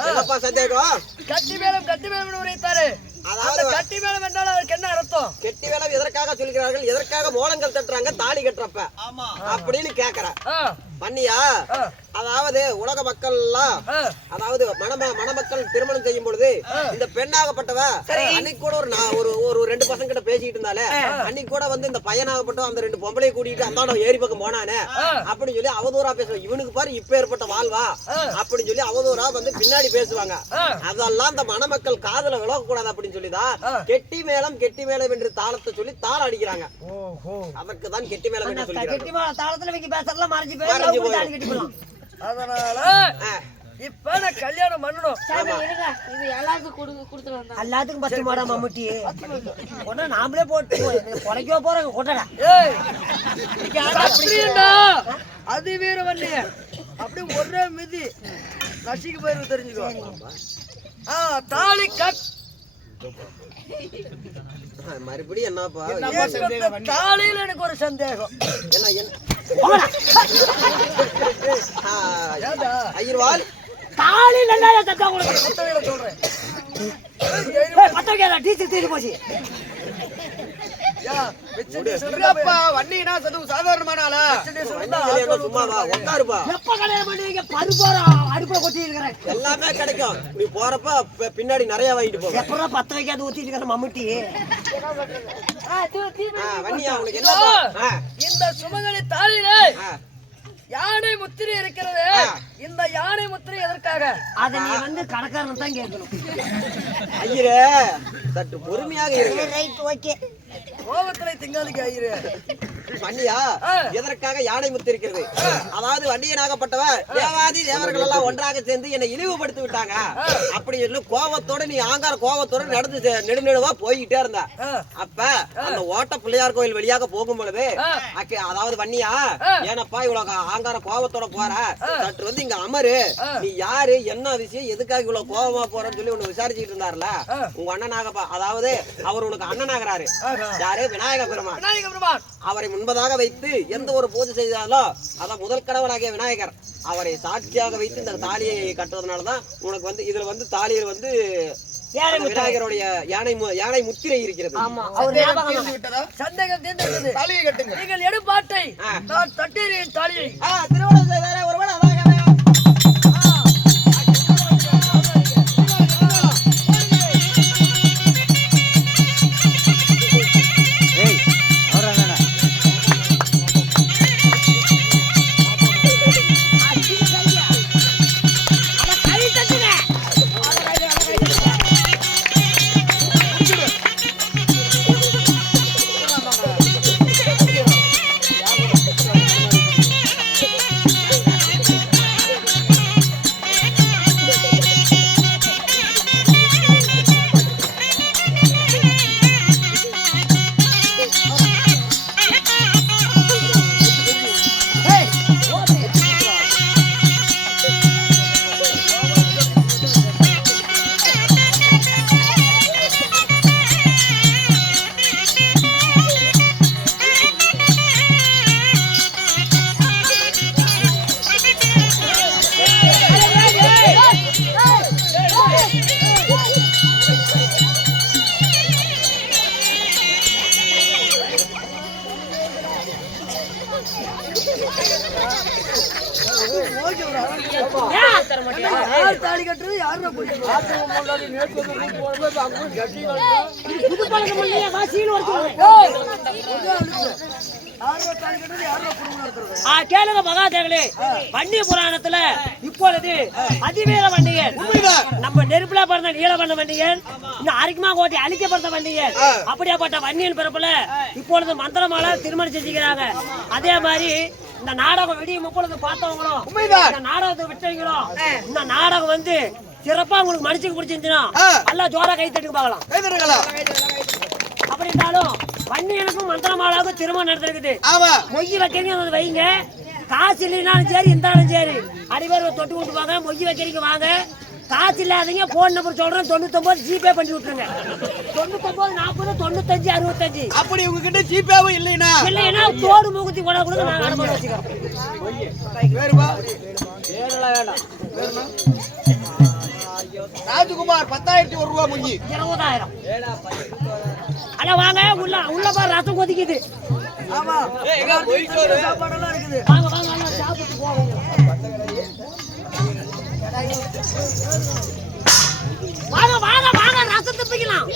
என்னப்பா சந்தேகம்? கட்டி மேலம் உரைத்தாரு. அந்த கட்டி மேலம் என்றால் அதுக்கு என்ன அர்த்தம்? கெட்டி வேலை எதற்காக சொல்கிறார்கள், எதற்காக மோளங்கள் தட்டுறாங்க தாலி கட்டுறப்ப அப்படின்னு கேக்குற பண்ணியா? அதாவது உலக மக்கள் எல்லாம், அதாவது மணமக்கள் திருமணம் செய்யும் பொழுது இந்த பெண்ணாகப்பட்டவ அன்னைக்கு கூட ஒரு 2 பசங்க கிட்ட பேசிட்டு இருந்தாலே, அன்னைக்கு கூட வந்து இந்த பையனாகப்பட்ட அந்த 2 பொம்பளை கூட்டிட்டு அந்த ஏரி பக்கம் போனானே அப்படின்னு சொல்லி அவதூறா பேசுவாங்க. இவனுக்கு பாரு இப்ப ஏற்பட்ட வாழ்வா அப்படின்னு சொல்லி அவதூறா வந்து பின்னாடி பேசுவாங்க. அதெல்லாம் இந்த மணமக்கள் காதுல விலக கூடாது அப்படின்னு சொல்லிதான் கெட்டி மேளம் என்று தாளத்தை சொல்லி தாளம் அடிக்கிறாங்க. அதற்கு தான் கெட்டி மேளம் என்று சொல்கிறாங்க. கெட்டி மேல தாளத்துல வைக்க பேசறலாம் மறைஞ்சு போய் தாலி கட்டி போலாம். அதனால இப்ப நான் கல்யாணம் பண்ணணும். இது எல்லாத்துக்கும் கொடுத்துட்டு வந்தா எல்லாத்துக்கும் 10 மாடா மம்முட்டி ஒண்ணு நாமளே போட்டு பொழைக்க போறோம். கொட்டடா அப்படின்னா அது வீர வண்டிய அப்படி ஒரே மிதி நசிக்கு போயிருக்கு, தெரிஞ்சுக்கோ. தாலி கட் மறுபடியும் என்னப்பா தாலியில எனக்கு ஒரு சந்தேகம். ஐயர்வாள் தாலி நல்லா தத்தா உங்களுக்கு சொல்றேன். பத்தோக்கேடா டீச்சர் தீர்ந்து போச்சு. இல்லப்பா, வண்டினா சதுவு சாதாரணமான ஆளா? சும்மாவா உட்காருப்பா. எப்ப கல்யாணம் பண்ணுவீங்க? பருப்பாரா அடுப்புல கொட்டி இருக்கிறேன். எல்லாமே கிடைக்கும். நீ போறப்ப பின்னாடி நிறைய வாங்கிட்டு போ. எப்பறம் பத்த வைக்காது ஊத்திட்டு இருக்கிற மம்முட்டி. வண்டியா உனக்கு என்ன? இந்த சுமங்கலி தாலியிலே யானை முத்திரை இருக்கிறது. இந்த யானை முத்திரை எதற்காக? அத நீ வந்து கணக்காரன் தான் கேட்கணும். ஐயரே சற்று பொறுமையாக இருங்க. Right, okay. கோபத்துல திங்காலிக்கு ஐயரு. வண்டியா எதற்காக யானை முத்து இருக்கிறது? அதாவது வண்டியனாகப்பட்டவர் தேவாதி தேவர்கள் எல்லாம் ஒன்றாக சேர்ந்து என்னை இழிவுபடுத்தி விட்டாங்க. அப்படி சொல்லி கோபத்தோட நீ ஆங்கார கோபத்தோட நடந்து நெடுநெடுவா போய்கிட்டே இருந்த. அப்ப அந்த ஓட்ட பிள்ளையார் கோயில் வழியாக போகும் பொழுது அதாவது வண்டியா ஏனப்பா இவ்வளவு ஆங்கார கோபத்தோட போற, சற்று வந்து இங்க அமரு, நீ யாரு, என்ன விஷயம், எதுக்காக இவ்வளவு கோபமா போறன்னு சொல்லி உன்னை விசாரிச்சுட்டு இருந்தாருல உங்க அண்ணனாகப்பா. அதாவது அவர் உனக்கு அண்ணனாகிறாரு. யாரு? விநாயக பெருமான். அவரை முன்பதாக வைத்து எந்த ஒரு பூஜை செய்தாலும் அதான் முதல் கடவுளாகிய விநாயகர் அவரை சாட்சியாக வைத்து இந்த தாலியை கட்டுவதனாலதான் உனக்கு வந்து இதுல வந்து தாலியில் வந்து விநாயகருடைய யானை முத்திரை இருக்கிறது. சந்தேகம் தீர்ந்தது. தாலியை கட்டுங்க. நீங்கள் எடுப்பாட்டை நான் தட்டீரின் தாலியை திருமணம் செய்தாரே ஒருவன் அதாக தாலி கட்டுறது யாருன்னா கேளுங்க மகாதேவர்களே, வண்டிய புராணத்துல இப்பொழுது அதிவேல வண்டியன், நம்ம நெருப்புல பிறந்த நீலவண்ண வண்டியன், இந்த அரிக்குமா கோட்டை அழிக்கப்பட்ட வண்டியன், அப்படியாப்பட்ட வண்டியன் பிறப்புல இப்பொழுது மந்திரமால திருமணம் செஞ்சுக்கிறாங்க. அதே மாதிரி இந்த நாடகம் விடிய முப்பொழுது பார்த்தவங்களும் இந்த நாடகத்தை விட்டவங்களும் இந்த நாடகம் வந்து சிறப்பா உங்களுக்கு மனுஷனுக்கு பிடிச்சிருந்துச்சுன்னா நல்லா ஜோரா கை தட்டுக்கு பார்க்கலாம். அப்படி இருந்தாலும் வன்னியனுக்கும் மந்திரமாலாவுக்கும் திருமணம் நடந்திருக்குது. மொய் வைக்கிறீங்க வந்து வைங்க, காசு இல்லைனாலும் சரி இருந்தாலும் சரி அடிபேர் தொட்டு விட்டுவாங்க. மொய் வைக்கிறீங்க வாங்க, காசு இல்லாதீங்க போன் நம்பர் சொல்றேன் 99 ஜிபே பண்ணி விட்டுருங்க. 99 40 95 65. அப்படி உங்ககிட்ட ஜிபேவும் இல்லைனா தோடு மூக்குத்தி கூட கூட நாங்க அனுப்பி வச்சுக்கிறோம். ராஜகுமார் 10,001 ரூபாய் முங்கி 20,000. அட வாங்க, உள்ள பாரு ரசம் கொதிக்குது. ஆமா சாப்பாடெல்லாம் இருக்குது. வாங்க வாங்க நல்லா சாப்பிட்டு போவோம். வாங்க வாங்க வாங்க ரசம் திப்பிக்கலாம்.